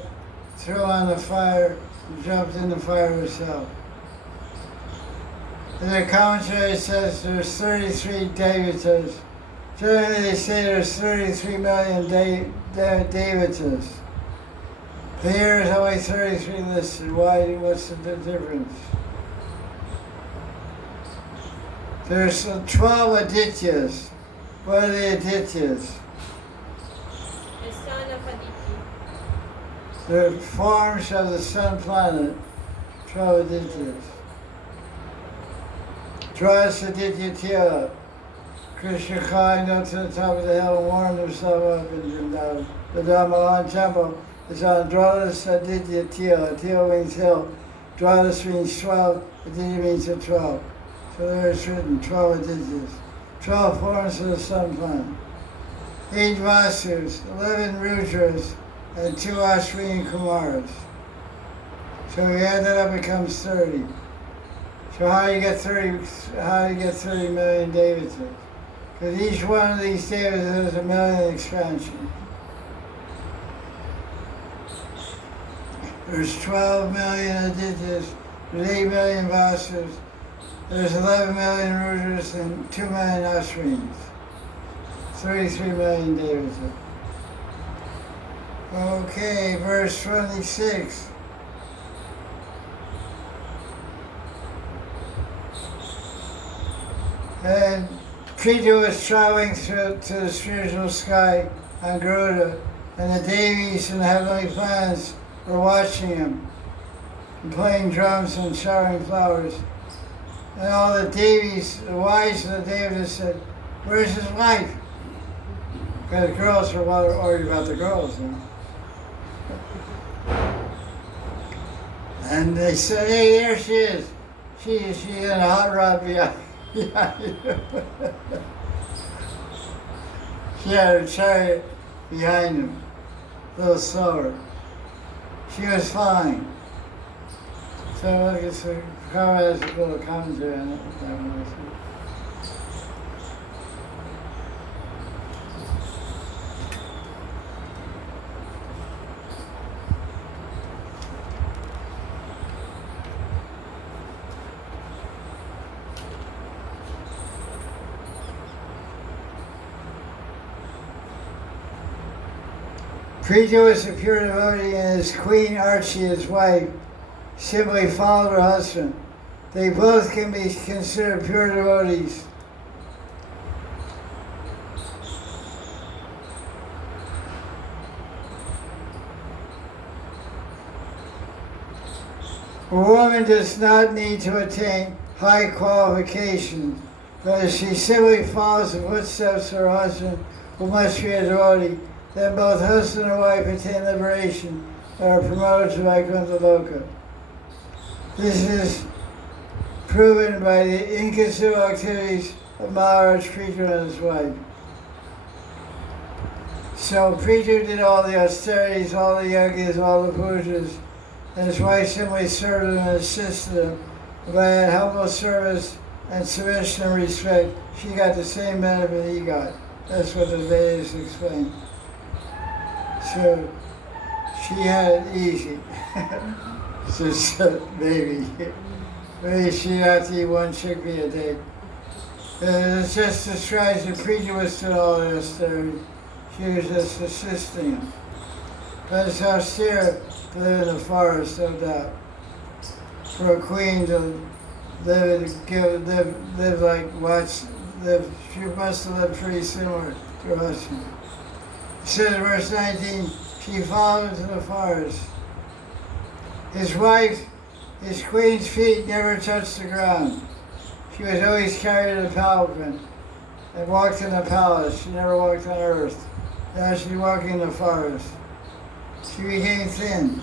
threw on the fire, and jumped in the fire herself. And the commentary says there's 33 devatas. Generally they say there's 33 million devatas. But here is only 33 listed. Why? What's the difference? There's 12 Adityas. What are the Adityas? The son of Aditi. They're forms of the sun planet. 12 Adityas. Dras Aditya Tila. Krishna climbed up to the top of the hill and warmed himself up in Vrindavan. The Madan temple is on Dras Aditya Tila. Tila means hill. Dras means 12. Aditya means a 12. So there it's written 12 Adityas. 12 forms of the sun planet. 8 Vasus, 11 Rudras, and 2 Ashwini Kumaras. So we add that up, it becomes 30. So how do you get 30 million devatas? Because each one of these devatas has a million expansion. There's 12 million Adityas, there's 8 million Vasus, there's 11 million Rudras and 2 million Ashwinis. 33 million devatas. Okay, verse 26. And Prithu was traveling to the spiritual sky on Garuda, and the Devis and the heavenly planets were watching him, and playing drums and showering flowers. And all the Devis, the wives of the Devatas said, "Where's his wife?" Because the girls were worried about the girls. You know? And they said, "Hey, there she is. She's in a hot rod behind." She had her chariot behind him, a little slower. She was flying. So look, it's a Maharaj has a little commentary on it. Prithu was a pure devotee, and his queen Archie, his wife, simply followed her husband. They both can be considered pure devotees. A woman does not need to attain high qualifications, but if she simply follows the footsteps of her husband, who must be a devotee, then both husband and wife attain liberation and are promoted to Vaikuntha Loka. This is proven by the inconsiderable activities of Maharaj Prithu and his wife. So Prithu did all the austerities, all the yagas, all the pujas, and his wife simply served him and assisted him. By humble service and submission and respect, she got the same benefit he got. That's what the Vedas explain. So she had it easy. Just maybe she had to eat one chickpea a day. It just describes the Prithu was doing all the austerity. She was just assisting him. But it's austere to live in the forest, no doubt. For a queen to live like watch, she must have lived pretty similar to her husband. It says in verse 19, she followed him to the forest. His wife, his queen's feet never touched the ground. She was always carried in a palanquin and walked in the palace. She never walked on earth. Now she's walking in the forest. She became thin,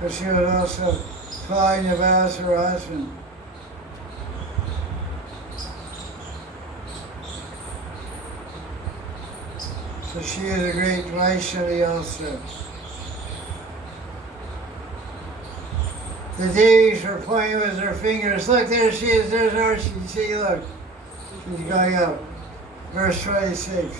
but she was also following the vows of her husband. So she is a great Vaishnavi also. The Devis were pointing with their fingers. Look, there she is, there's Archie. See, look. She's going up. Verse 26.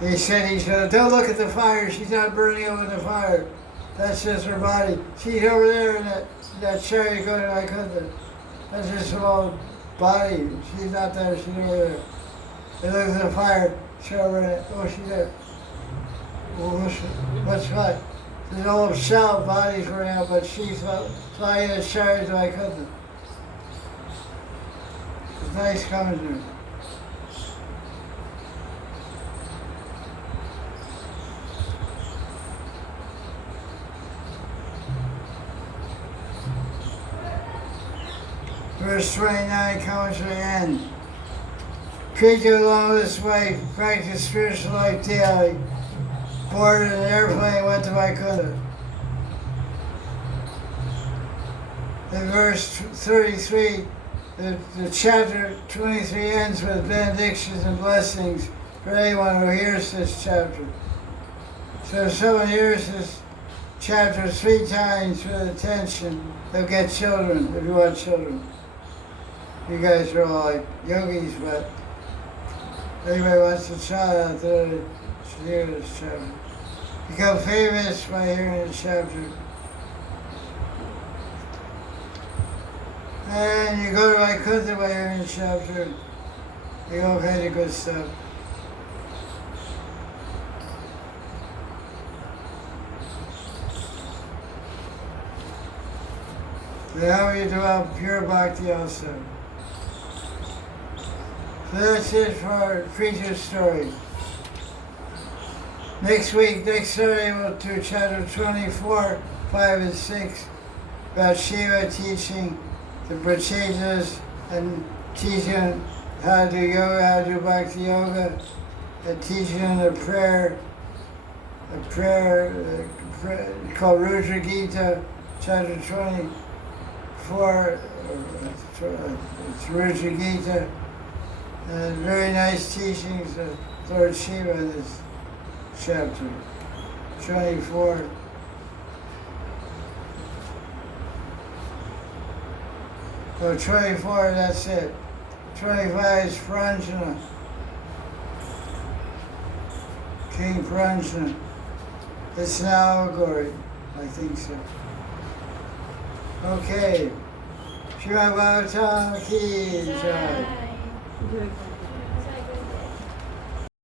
He said, don't look at the fire. She's not burning over the fire. That's just her body. She's over there in that chariot going to Vaikuntha. That's just her old body. She's not there. She's over there. They look at the fire. She's over there. Oh, she's there. Well, what's what? There's old shell bodies running out, but she's flying in a chariot to Vaikuntha. It's nice coming to her. Verse 29 comes to the end. Preacher along this way, practice spiritual life daily. Boarded an airplane, went to Vaikuntha. In verse 33, the chapter 23 ends with benedictions and blessings for anyone who hears this chapter. So if someone hears this chapter 3 times with attention, they'll get children if you want children. You guys are all like yogis, but anybody wants a child out there should hear this chapter. Become famous by hearing this chapter. And you go to Vaikuntha by hearing this chapter. You get all kinds of good stuff. Now we develop pure bhakti also. So that's it for our preacher's story. Next week, next Saturday, we'll do chapter 24, 5 and 6 about Shiva teaching the Prachetas and teaching how to do yoga, how to do bhakti yoga, and teaching them a prayer called Rudra Gita, chapter 24, it's Rudra Gita. And very nice teachings of Lord Shiva in this chapter 24. So 24, that's it. 25 is Pranjana. King Pranjana. It's an allegory, I think so. Okay. Srimad Bhagavatam ki jai. Bye. Good.